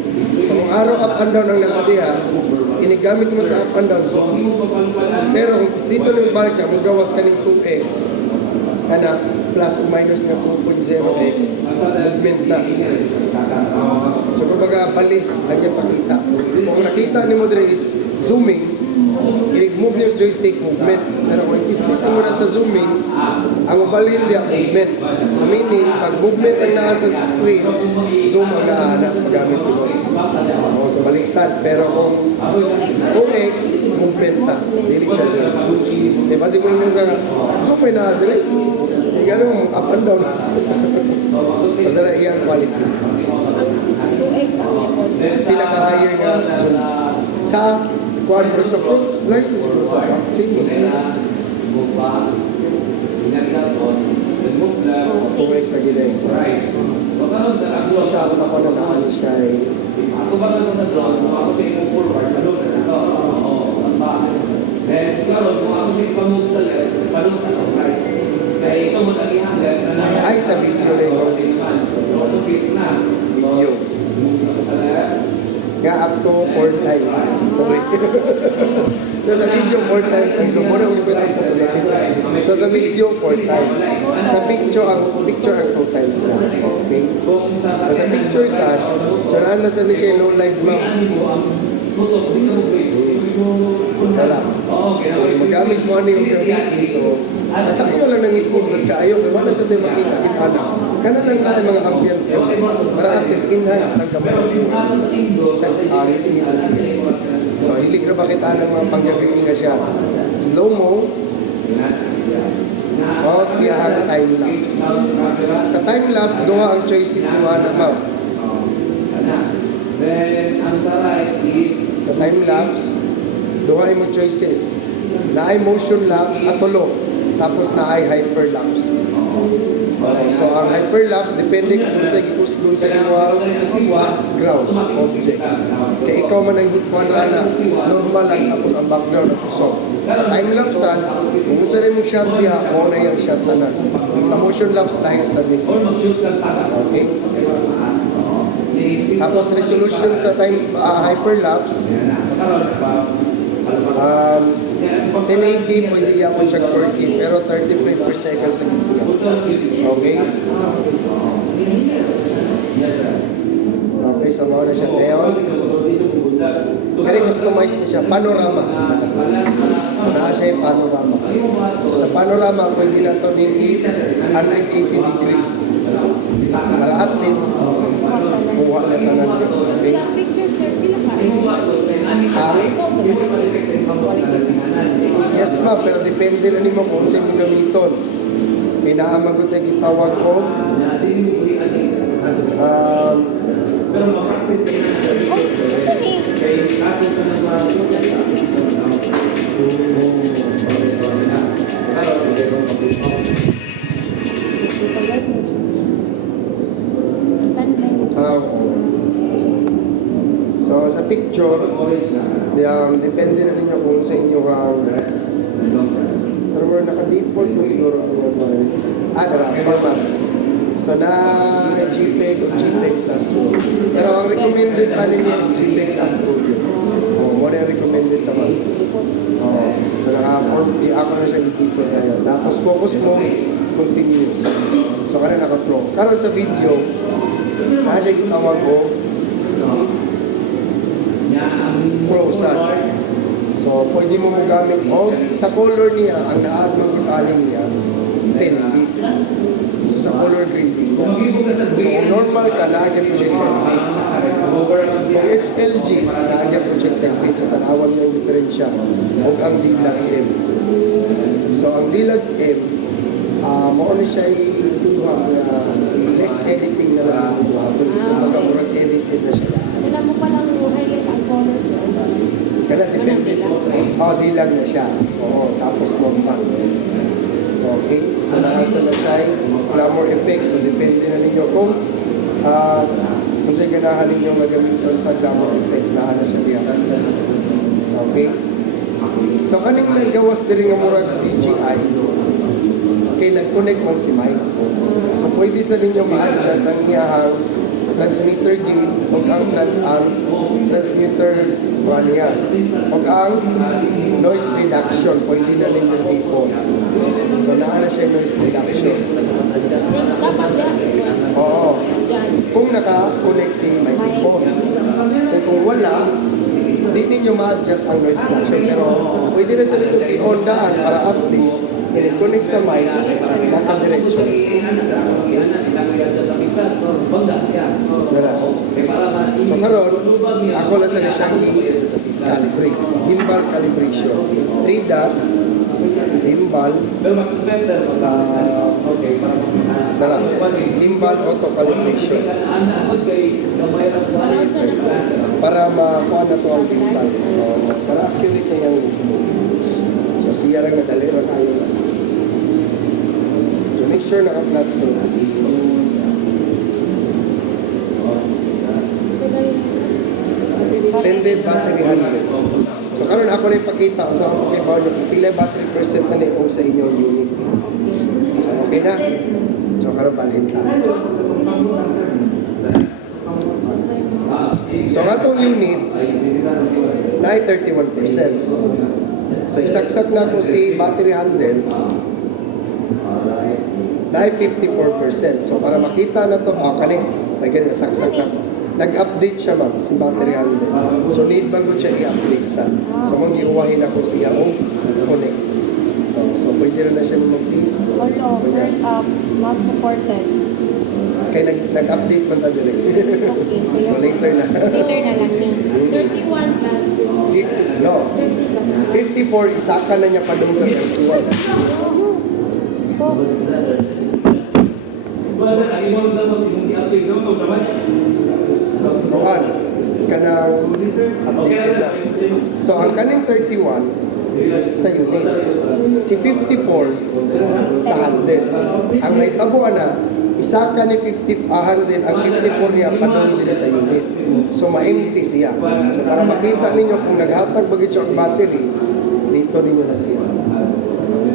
So kung araw up and down ang nakadiha, inigamit mo sa up and down. So, pero kung dito nang balik ka, kung gawas ka ng 2x, kana, plus o minus nga 2.0x, movement na. So kumbaga, balik, ang yung pakita. Kung nakita ni mo dre is zooming, i-move niyo yung joystick movement. Pero kung i-stick mo na sa zooming, ang ubalin diya movement. So meaning, pag movement ang nasa screen, zoom ang naana, magamit mo. O sa baliktad. Pero kung 2x, movement na. Dili siya zoom. Di ba si mo yung nga, zoom may na, dire. Hindi ka naman up and down. So dala iyang quality. 2x ang level. Pinaka-higher nga zoom. Sa kuhan mo sa front, lagi mo siguro sa front. Same mo. 2x sa gilay. So, karon sa ako Sa ako na ko na naan siya ay Ako ba lang sa drone, kung ako sa imong forward, palong na ito. Oo, ba? Then, karon kung ako sa pamove sa left, palong sa right. Kaya ito mo lagi hanggang na ay sa video na ito. opposite na. Video. Nga up to 4 times. Sorry. So sa video 4 times. So muna ulit sa ito na video. So sa video 4 times. Sa picture ang 2 times na. Okay? So sa picture sa tsanaan na sa niya low light map. Wala. Magamit mo ano yung gamitin. So nasa kayo lang nangitngit sa kaayo. Kaya wala sa tayo makita ng anak. Kanan lang tayo mga ambience ko. Para at least enhance ng kamay. Isang ngitngit na siya. So hilig na ba kita ng mga panggabing nga shots. Slow-mo. O kaya time-lapse. Sa time-lapse, duha ang choices ni Wana Ma'am. Then, ang sa right is Sa time-lapse, duha mo choices. Na ay motion lapse at tulo. Tapos na ay hyperlapse. So ang hyperlapse depende kung sa gikusgon sa imong background object. Kaya ikaw man ang hitman na normal lang tapos ang background na kusog. Sa time lapse kung sa imong shot diha mo na yung shot na. Sa motion lapse dahil sa missing. Okay? Tapos resolution sa time hyperlapse 1080 pwede yapon siya 4K pero 30 frames per second sa siya. Okay? Okay, so mao na siya dayon. Kaya customize na siya, panorama nakasama. So naa siya yung panorama. So sa panorama pwede na ito din 180 degrees. Para at least kuha na tanan. Okay? Sa picture, sir, pila ka? Yes ma'am, pero depende na nimo kung sa imong gamiton. May naamagot na gitawag ko so sa picture, depende na ninyo kung sa inyo pero more naka-default mo siguro ang format. So na JPEG o JPEG plus RAW. Pero ang recommended pa ninyo is JPEG plus RAW. More recommended sa mga. So naka-40, ako na siya i-default na yun. Tapos focus mo, continuous. So kaya naka-pro. Karon sa video, na siya gitawag ko, close-up. So, pwede mo gamit o sa color niya, ang naad ng alin niya, 10 bit. So, sa color grading. So, kung normal ka, naagyan po siya 10 bit. Kung SLG, naagyan po siya 10 bit. So, tanawag niya yung diferensya. O ang dilag M. So, ang dilag M, mauna siya less editing na lang. Kumbaga, edited na siya. Kaya mo palang highlight ang color, sir. Kaya depende. Dilag na siya. Oo, tapos normal. Okay? So, nakasa na siya glamour effect. So, depende na ninyo kung sa'yo ganahan ninyo magamiton sa glamour effects na siya diya. Okay? So, kaning nagawas din nga murag DJI. Okay, nag-connect man si Mike. So, pwede sa ninyo ma-adjust ang iyahang transmitter gain o ang transmitter niya. O ang noise reduction, pwede na ninyo i-on. So, naana siya noise reduction. Dapat yan. Oo. Kung naka-connect si microphone. Eh kung wala, hindi ninyo ma-adjust ang noise reduction. Pero pwede na sa nito i-on daan para at least i-connect sa mic, maka-direction siya. Okay? Dala. So karon, ako lang sa siyang i-calibrate. Gimbal calibration. 3 dots, gimbal, gimbal auto calibration. Para makuha na to ang gimbal. Para accurate na yung so siya lang nadali na tayo lang. So make sure naka-flat surface. Extended battery 100. So karon ako na ipakita kung saan ko kibaw nyo kung pila battery percent na na sa inyong unit. So okay na? So karon balhin tayo. So ang atong unit dahil 31%. So isaksak na ko si battery handle dahil 54%. So para makita na to, kani may ganyan saksak na ko. Nag-update siya ma'am, si battery handle. So need bago siya i-update sa. So mag-iuwahin ako siya o connect. So pwede na siya mag-pin. Not supported. Kaya nag-update man tayo direct. So later na. Later na lang ni. 31 plus 50, no. 54, isaka na niya pa doon sa 31. Kuhan, kanang updated na. So ang kaning 31, sa unit. Si 54 sa handle. Ang may tabuan na, isa ka ni 100 ang 54 niya padong diri sa unit. So ma-empty siya. So, para makita ninyo kung naghatag bagay siya ang battery, dito ninyo na siya.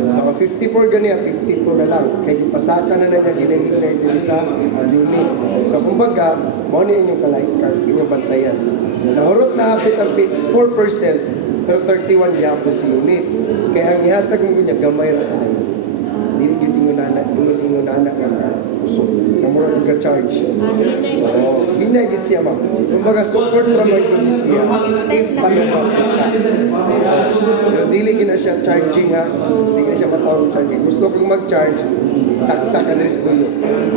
So, ang 54 ganiya, 52 na lang. Kaya ipasaka na niya hinahinay diri sa unit. So, kumbaga, mo ni inyong inyong bantayan. Nahurot na hapit ang 4%, pero 31 gihapon si unit. Kaya ang ihatag mo niya, gamay ra tayo. Dili yun ingon na anak nga usok. Kamura kang ka-charge. Oo, hinagit siya ma'am. Kumbaga, support naman ko siya. If palupat ka. Pero dili gina siya charging ha. Dili siya matawag charging. Gusto kong mag-charge, saksa ka nila sa tuyo.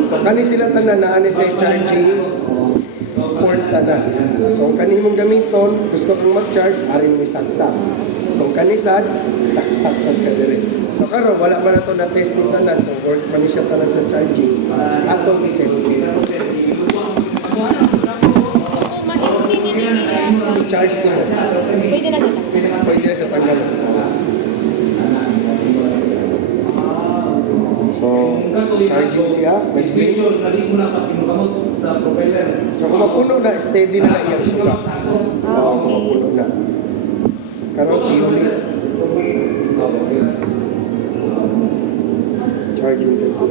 So, kani sila tanan na siya charging port tanan. So, kung kani mong gamiton, gusto kong mag-charge, aring may saksa. Kung kanisad, saksak ka dire. So karon wala man nato na testing tanan kung work man siya tanan sa charging. Atong i-testing. I-charge nimo. Pwede na kita. Pwede na sa tanggal. So, charging siya, nag-blink. So, kung mapuno na, steady na na iyang suga. Oo, kung mapuno na. Karon si unit. Charging sensor.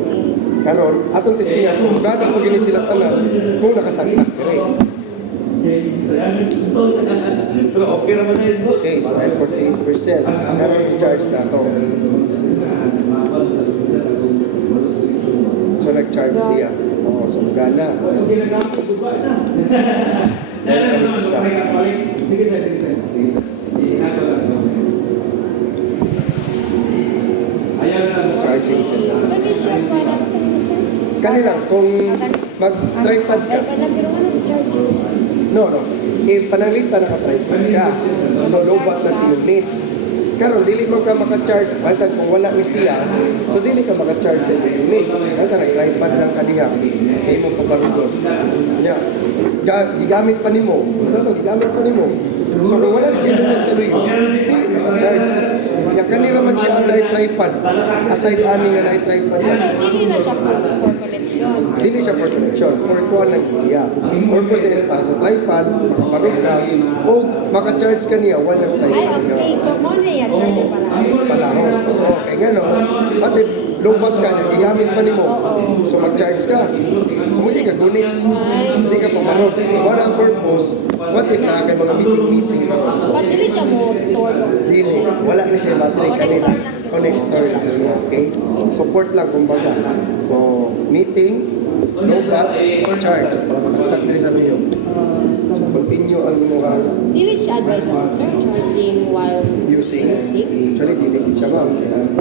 Karon, atong testingan kung gano'n pag sila tanan, kung nakasaksak dire. Okay, so 9.8%. Karon i-charge na ito. So nag-charge siya. Oo, so magana. Dahil kanito sa charging sensor. Pwede siya parang sa Kanilang, kung mag-tripod ka, no, panalitan naka-tripod ka. So, lobat na si unit. Karon dili mo ka maka-charge, balikan kung wala ni siya, so dili ka maka-charge sa unit. Balikan nag-tripod lang kaniya, kaya mo pabarugod. Yeah. Gigamit pa nimo. Gigamit pa nimo. So, kung wala ni siya lunod sa luyo, dili ka ma-charge. Yang kanira man siya ang tripod. Aside ani nga tripod sa So, hindi na siya for connection. dili siya for connection, for kuha lang siya. Purpose is para sa tripod, makaparog ka, o maka-charge ka niya, walang Ay, tripod ka. okay. So, mo na yan, charger pala. Palahos. Okay, gano'n. Pati lumbat ka niya, gigamit pa nimo. So mag-charge ka. So hindi ka gunit. So di ka pamarog. So wala ang purpose, what if na kay mga meeting ka? So Ba't hindi siya mo store? dili, wala na siya battery kanila. Connector lang. Okay? Support lang kumbaga. So meeting, lumbat, charge. Saksak diri sa luyo. So continue ang inyong Hindi siya advisable, sir, charging while using. using. Actually, dili siya ma'am.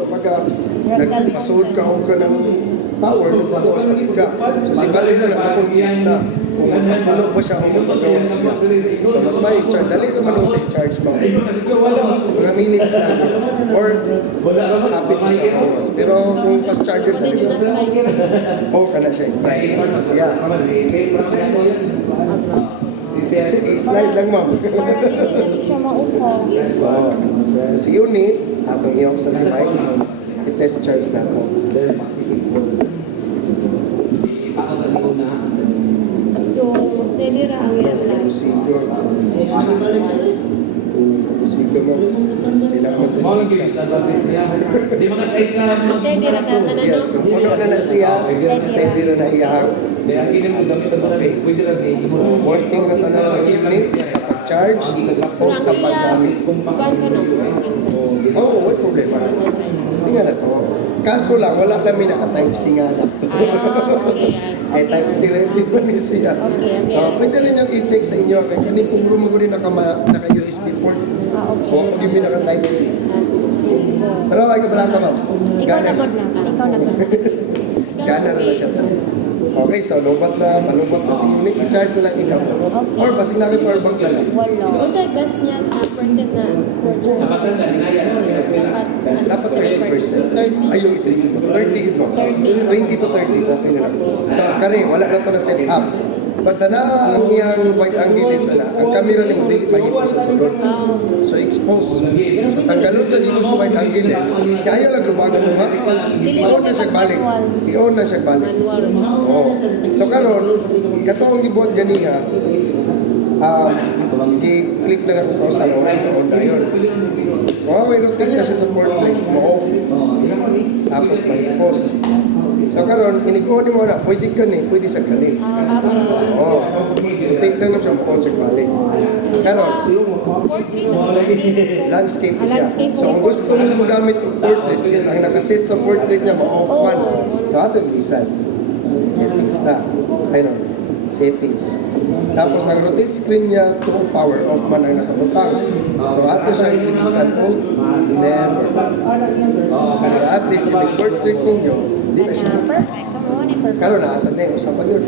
Pagka nagpasuod ka o ka ng power, nagpagawas magig ka. So si battery nagpa-confuse na. Kung magpapuno ba siya o magpagawas siya. So mas may charge. Dali naman ako siya i-charge ma'am. Mga minutes na. Or kapit sa oras. Pero kung fast charger Hindi nyo talaga, na o ka na siya i-price na siya. I-slide lang ma'am. para hindi na siya maupaw. Oo. So si unit, atong i-off sa si Mike, i-test charge na po. So, steady ra ang yan lang. Procedure. Procedure mo. Kailangan mo speakers. Steady ra ka na Yes, kung puno na siya, steady na iyahang. Okay. So, working na tanan ng unit sa pag-charge o sa paggamit. Kuan ka na, working ka. Oo, wala problema. Gusto nga na to. Kaso lang, wala lang may naka-type C nga na. Okay. Eh, type C ready pa ni siya. Okay. So, pwede rin yung i-check sa inyo. Kaya kanina kung room mo rin naka-USB port. So, kung yung naka-type C. Pero ay ka pala ka, ma'am. Ikaw Gana na na. Ikaw na Gana na siya talaga. Okay, so lubat na, malubat na si unit, i-charge na lang ikaw. Or basing namin power bank na lang. Wala. Kung sa best niya, percent na for Dapat 30%. 30. Ayaw i-3 mo. 30 yun mo. 20 to 30, okay na lang. So, kare, wala na to na set up. Basta na ang iyang wide angle lens ana, ang camera ni mo dili mahimo sa sulod. So expose. So tanggalon sa dito sa wide angle lens, kaya lang lumagan mo ha. I-on na siya balik. I-on na siya balik. Manual. Oo. So karon katong gibuhat ganiha, i-click na ako sa oras na on dayon. Way rotate na siya sa portrait, mo-off. Tapos mahipos. So karon inigo ni mo na, pwede ka ni, pwede sa kani. Oo. Rotate lang na siya, mo-on siya balik. Karon, landscape siya. So kung gusto mo gamit ang portrait, since ang nakaset sa portrait niya, ma-off man. So ato bilisan. Settings na. Ayun, settings. Tapos ang rotate screen niya, to power off man ang nakabutang. So ato siya bilisan o never. Pero at least, yung portrait ninyo, di na siya. Perfect. Come on, perfect. Karon naasan na yung usapan yun.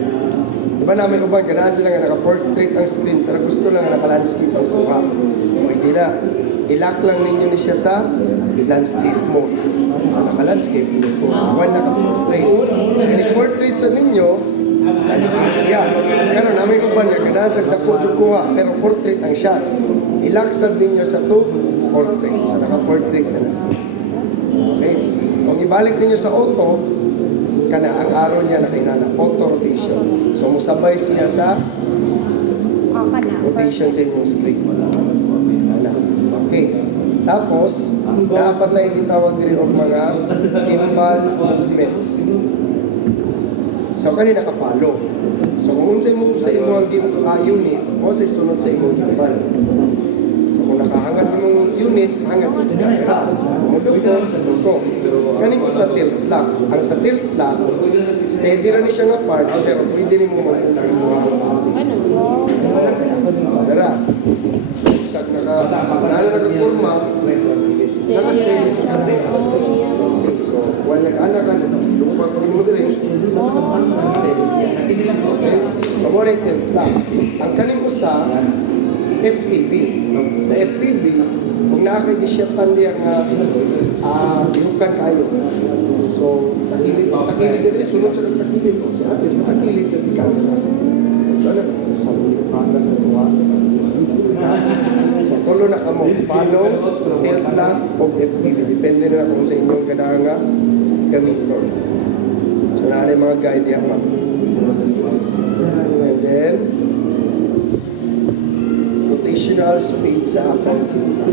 Diba namin ubang, ganahan sila nga naka-portrait ang screen, pero gusto lang nga naka-landscape ang kuha. Pwede na. I-lock lang ninyo na siya sa landscape mode. So naka-landscape, while naka-portrait. So in-portrait sa ninyo, landscape siya. Karon namin ubang, ganahan sa dako yung kuha, pero portrait ang shots. I-lock sa ninyo sa to portrait. So naka-portrait na nasa. Okay? Kung ibalik ninyo sa auto, kana ang arrow niya na kinana, auto rotation. So musabay siya sa rotation sa inyong screen. Kana. Okay. Tapos, dapat na itawag diri og mga gimbal movements. So kani naka-follow. So kung unsay mo sa imong unit, o sa sunod sa imong gimbal. So kung nakahangat imong unit, hangat sa camera. Mudugo. Kani ko sa tilt lock. Ang sa tilt lock, steady ra ni siya nga part, pero pwede ni mo mag-imuha. So dara. Isag naka-kurma, naka-steady sa camera. Okay, so while nag-anak ka, ilupag ko mo dire, naka-steady siya. Okay? So mo rin tilt lock. Ang kaning usa, FPV. Sa FPV, kung nakakadisyapan niya nga bihukan kayo. So, takilid din, sunod siya ng takilid. So, at least matakilid siya si camera. Ano? So, panas na tuwa. So, tulo na ka mo. Follow, tilt lang, o FPV. Depende na kung sa inyong ganahan nga gamiton. So, naanay mga guide niya ma. And then, rotational speed sa atong kita.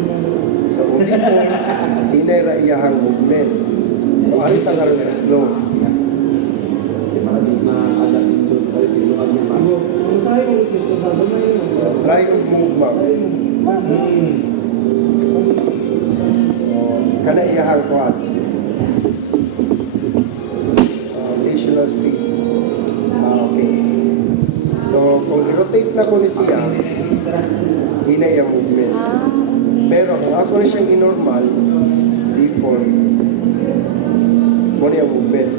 So, kung di po, hinay ra iyahang movement. So, arita nga rin sa slow. So, try og move ma'am. So, kana iyahang kuhan. Rotational speed. Okay. So, kung i-rotate na ko ni siya, hinay ang movement. Pero kung ako na siyang inormal, default, muna yung movement.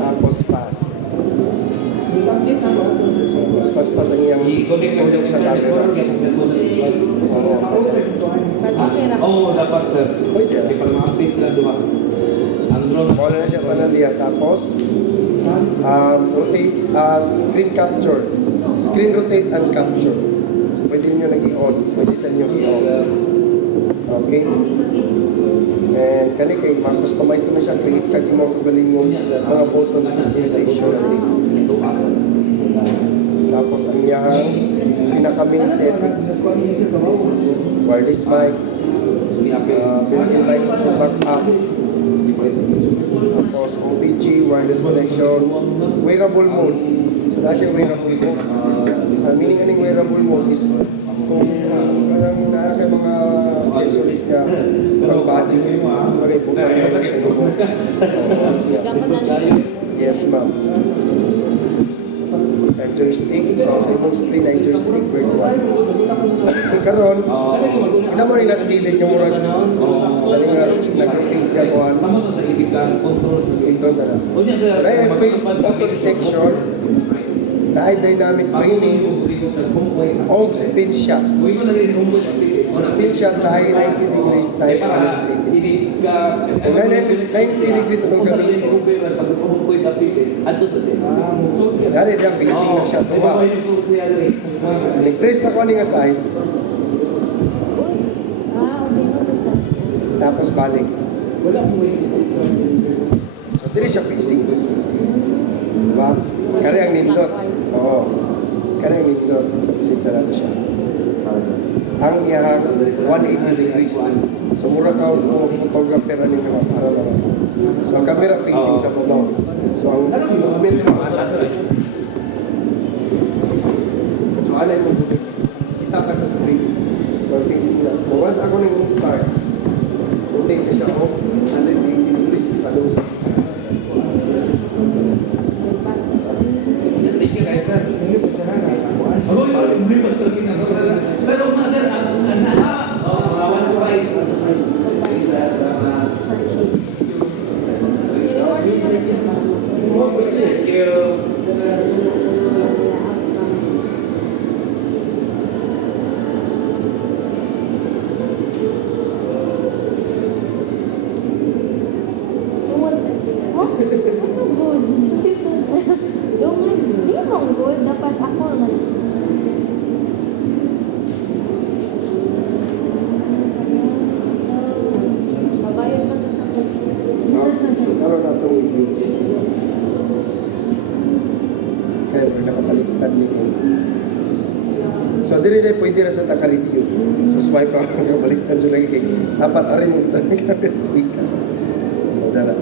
Tapos fast. Mas pas ang iyang tulog sa camera. Oo, dapat sir. Pwede na. Para ma-update sila duha. Ang drone. Wala na siya tanan diya. Tapos, rotate, screen capture. Screen rotate and capture. So, pwede niyo nag-i-on. Pwede sa inyo i-on. Okay? And kani kay ma-customize naman siya. Create kag imo galing yung mga buttons customization. Tapos ang iyang pinaka-main settings. Wireless mic. Built-in mic for backup. Tapos OTG, wireless connection. Wearable mode. So na siya wearable mode. Meaning aning wearable mode is kung parang na kay mga accessories nga pang body, mag-iputan mo sa siya mo. Yes, ma'am. And joystick. So sa ibang screen ay joystick virtual. Karon, kita mo rin na skillet yung murag sa nga nag-rotate ka kuhan. Dito na lang. So na yung face auto detection, na dynamic framing, og spin shot. Suspension tayo 90 degrees tayo 180 degrees. Kung 90 degrees atong gamitin, dari dia facing na siya tuwa. Nag-press na ko nga side, Okay na to sa. tapos balik. So, dili siya facing. Diba? Kari ang nindot. Oo. Kari ang nindot. Exit sa nato siya. Ang iyahang 180 degrees. So, mura ka photographer na ninyo para naman. So, ang camera facing sa babaw. So, ang movement mo, anak. So, ano yung movement? Kita ka sa screen. So, ang facing na. Kung once ako nang i-start, rotate ka siya o 180 degrees palong sa pikas. Thank you guys, sir. Sir, umma, sir, Thank you. Di mong good. Dapat ako man. Mabayad man ka sa So, karoon na itong review. Kaya nakabaliktad niyo. So, dili na pwede na sa taka-review. So, swipe ako nakabaliktad nyo lagi kay dapat arin mo ito ng camera speakers. Dara.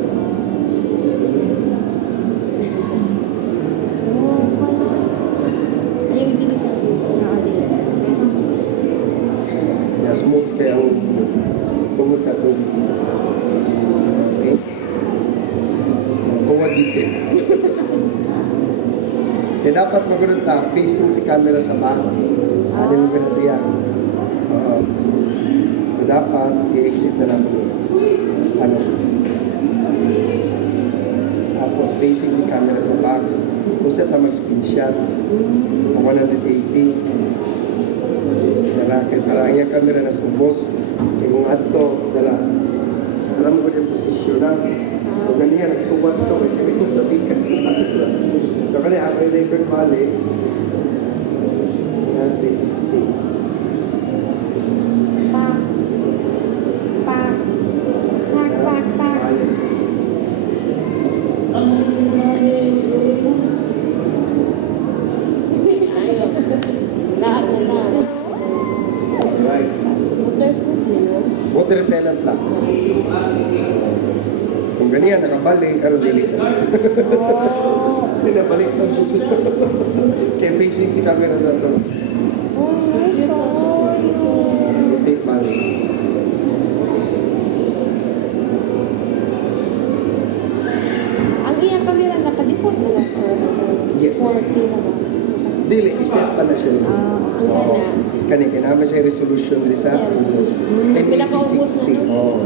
Ayaw din ka. Yeah, smooth kaya ang tungod sa itong video. Okay? Tungod dito. Kaya dapat magano'n ta, facing si camera sa back. Ano mo gano'n siya? So dapat i-exit sa namin. Ano? Tapos facing si camera sa back. Kung set na mag-spin shot, 180. Dara, kaya parang yung camera na sa boss. Kaya kung ato, dara. Dara mo ko yung posisyon na. So ganyan, nagtuwad to. Kaya tinigod sa bigas. So kanya, ako yung record balik. 360. Pak. Pak. Pak, pak, pak. Balik. Ayaw. Lahat na lang. Alright. Waterproof nyo. Water repellent lang. Kung ganyan, nakabalik, karoon dilis. Oh. Hindi na balik na dito. Kaya facing si camera sa to. Oh my God. Rotate balik. Ang iyang camera naka-default na lang or Yes. 40 na ba? Dili, iset pa na siya. Ang Oo. gana. Kani, kinama siya resolution dili sa Windows. 1080-60. Oo.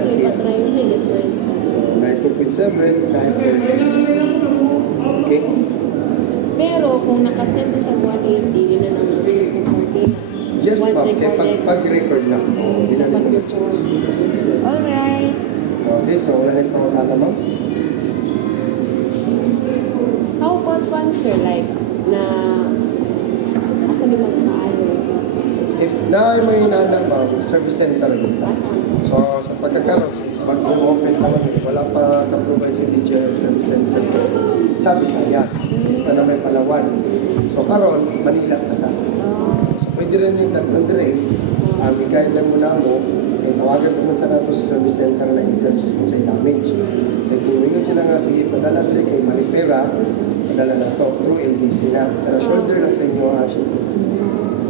Kasi try mo siya difference. So, na 2.7, na 4K. Okay? Pero kung nakaset siya 180, yun na lang 40. Yes, Once ma'am. Kaya recorded. pag-record na. Hindi na nito mag-charge. Alright. Okay, so wala na itong matala, ma'am. How about one, sir? Like, na asa di magkaayo? If na may nana, ma'am, service center dito. So, sa pagkakaroon, since pag open pa kami, wala pa na-provide si DJI Service Center sa Visayas, since na may Palawan. So, karon Manila pa sa. So, pwede rin yung tanong i-guide lang muna mo, eh, tawagan mo man sa nato sa Service Center na in terms kung sa'y damage. Kaya kung ingon sila nga, sige, padala rin kay Maripera, padala na to through LBC na. Pero shoulder lang sa inyo, ha, syempre.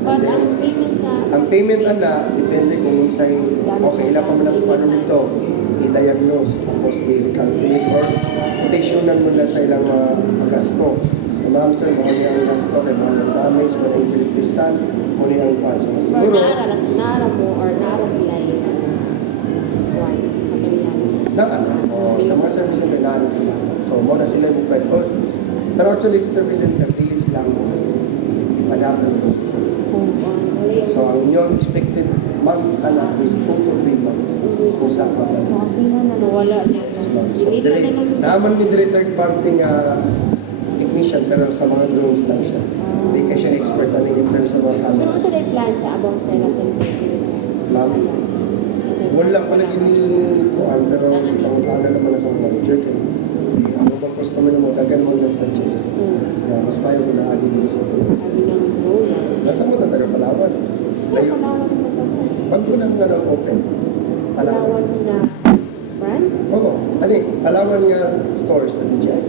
But then, ang payment sa... Ang payment ana, depende kung sa'y okay lang pa man ang paano nito, i-diagnose, tapos i-calculate or quotationan mo na sa ilang gasto. So ma'am sir, mo ang gasto kay mga damage, mo ang pilipisan, mo ang pan. So Or siguro, naara mo or naara sila yun. One. Kapilihan. na ano, sa mga service center na sila. So mo na sila yung pwede. Pero actually sa service center, dili sila mo. Pag-apple. Wala So, ang inyong expected month is 2 to 3 months. Usa pa ka. Sabi na wala na. Yes, ma'am. So, Isa direct, na lang. naman ni direct third party nga technician pero sa mga drones lang siya. Hindi ka siya expert na in terms of mga Pero cameras. sa day plan sa abang sa Lasan Ma'am, wala pala gini kuan pero tangutana naman na sa mga manager kay ako bang customer mo dagan mo nag-suggest na mas payo ko na agi diri sa tulong. Sabi ng drone. Nasa mo taga Palawan. Layo. Palawan na sa Pag ko lang nga lang open. Palawan. Palawan na brand? Oo. Ani, Palawan nga store sa DJI.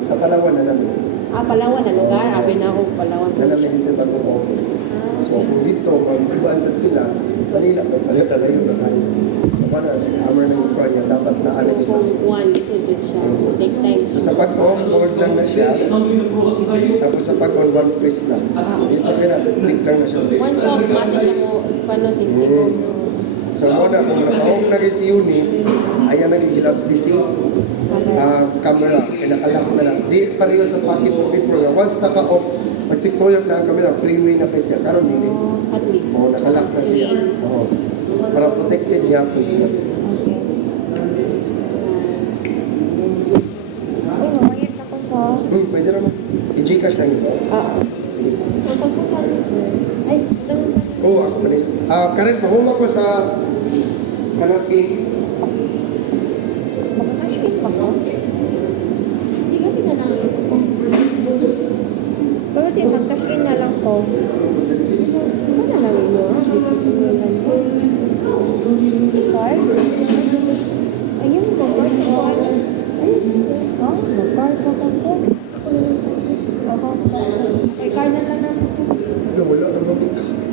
Sa Palawan na namin. Palawan na lugar. Abi na ako Palawan. Na namin dito bagong open. So kung dito, mag-ibaan sa sila, Manila, paliw na layo na tayo. Sa pana, si Hammer ng ikuan niya, dapat na ano isa. Kung one, isa dyan siya. Take time. So sa pag-off, board lang na siya. Tapos sa pag-on, one press na. Dito rin na, click lang na siya. Once off, mati siya mo, paano safety ko. So muna, kung naka-off na rin si unit, ayan nagigilap PC. Camera, pinakalock na lang. Di pareho sa pocket mo before. Once naka-off, magtituyog na ang camera, freeway na pa siya. Karon dili. At least. Oo, nakalock na siya. Oo. Para protected niya po siya. Okay. Uy, mamayat ako sa... Pwede naman. I-Gcash lang ito. Sige. Magpagpunan mo, sir. Ay, ito naman. Oo, ako pa niya. Karet, mahuma ko sa kanang cake. Baka na-shake pa ko. Hindi kami na lang. Pero di, mag-cash in na lang ko. Ano na lang yun, ha? Card? Ayun, mag-card ko. Ayun. Ha? Mag-card ko ko. Ay, card na lang natin. Wala naman.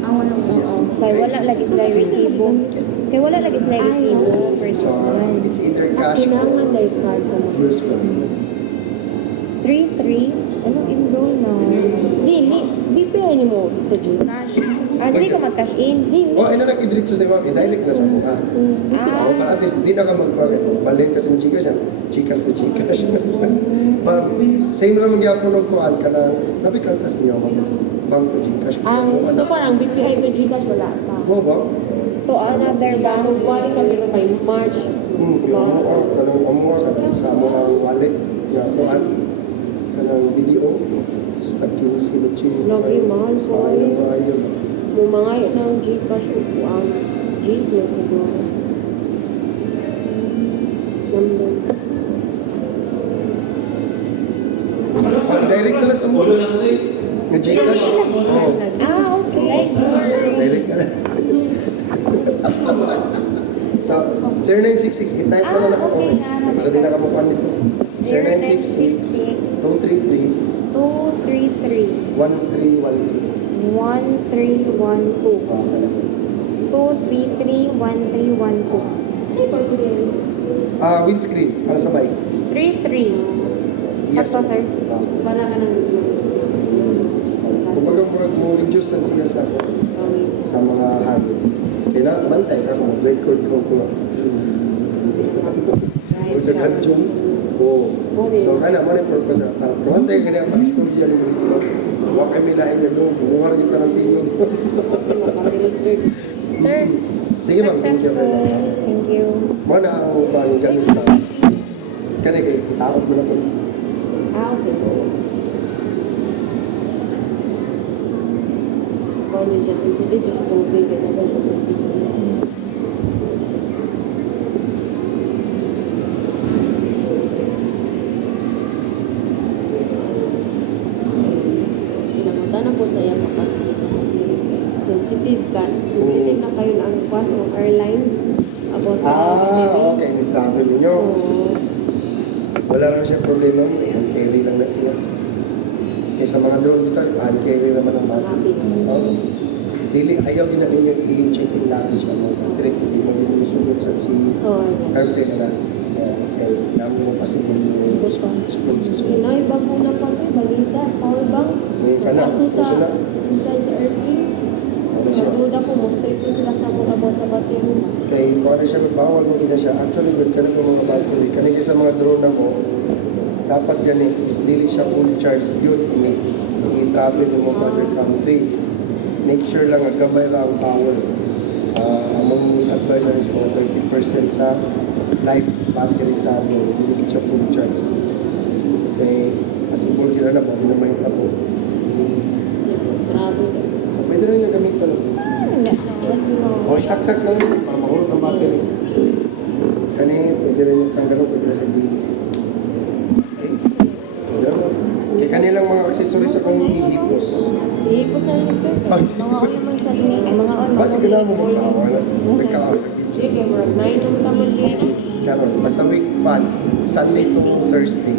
Wala mo. Yes. Kaya wala lagi sila resibo. Kaya wala lagi sila resibo for this So, month. it's either cash or Kailangan like card ko. US one. 3-3. Anong enroll na? Dili, BPI ni mo ito Gcash. Dili ka mag-cash in. Dili. O, ay na lang i-diretso sa iyo. I-direct na sa mukha. Oo, para at least di na ka magbalin kasi mo Gcash yan. Gcash na Gcash. Same na magyapon ng kuhan ka na nabikantas niyo bank to Gcash. So far, ang BPI ko Gcash wala pa. Oo ba? To another bank. Balik kami pa kay March. Kaya amuha ka na sa mga wallet. Nga kuhan. Kanang video. Susta 15 na chino. Lagi mahal, sorry. Ayaw. Mo mga ng Gcash ang G's mo siguro. Number. Direct na lang sa mukha. Nga Gcash. Oo. Okay. Sorry. Direct na lang. So, 0966, i-type na lang ako. okay. Para din nakamukuhan nito. 0966 233 233 1312. 1312 233 1312 Say purpose areas. Windscreen, para sa bike. 33 Yes. Sakto, sir. Para ka ng Kumbaga mo reduce ang siya sa mga habit. Kaya na, mantay ka kung record ko ko. Kung nag-adjun. Oo. So, kaya mo na yung purpose. Kumantay ka na, pag-istorya ni mo dito. Huwag kami lain na doon. Kumuha kita ng tingog. Sir, Sige ma'am, thank you. successful. Thank you. Mo na ang bang gamit sa kani kay itaot mo na po. Okay. Kung siya sensitive siya sa tubig, kaya na siya tubig. Pinamunta na po sa iyang kapasok sa tubig. Sensitive ka. Sensitive na kayo na ang kwan o airlines about sa Okay, may travel ninyo. Wala lang siya problema, may hand carry lang na siya. Kaya sa mga drone dito, hand carry naman ang bata. Happy. Dili, ayaw din na ninyo i-check in lagi siya mga Patrick, hindi mo din susunod sa si airplane na lang. Kaya namin mo kasi explode sa susunod. Inay, bago na pa rin, balita, power bank. Kana, Kaso sa susunod. inside sa airplane, Ano siya? nagduda ko mo, straight ko sila sa mga about sa battery. Kay kung ano siya, bawal mo gina siya. Actually, good ka na po mga battery. Kanina sa mga drone ako, dapat gani, is dili siya full charge yun. I-travel mo sa other country. make sure lang nga gamay ra ang power. Among advice is mga 30% sa life battery sa mo, hindi siya full charge. Okay, possible gina na po, hindi na mahitabo. Grabe. So, pwede rin yung gamitin lang. Hindi. O isaksak lang din para mahulog ang battery. Kani, pwede rin yung tanggalon, pwede rin sa dili. Okay? Pwede rin. Kaya kanilang mga accessories akong ihipos. Ihipos na yun, sir. Ay, Mga all naman sa inyo. Ay, mga all. Bakit ganahan mo magtawa na? Nagkaawin na kitchen. Sige, murag 9 naman naman dito. Karon, basta week 1, Sunday to Thursday.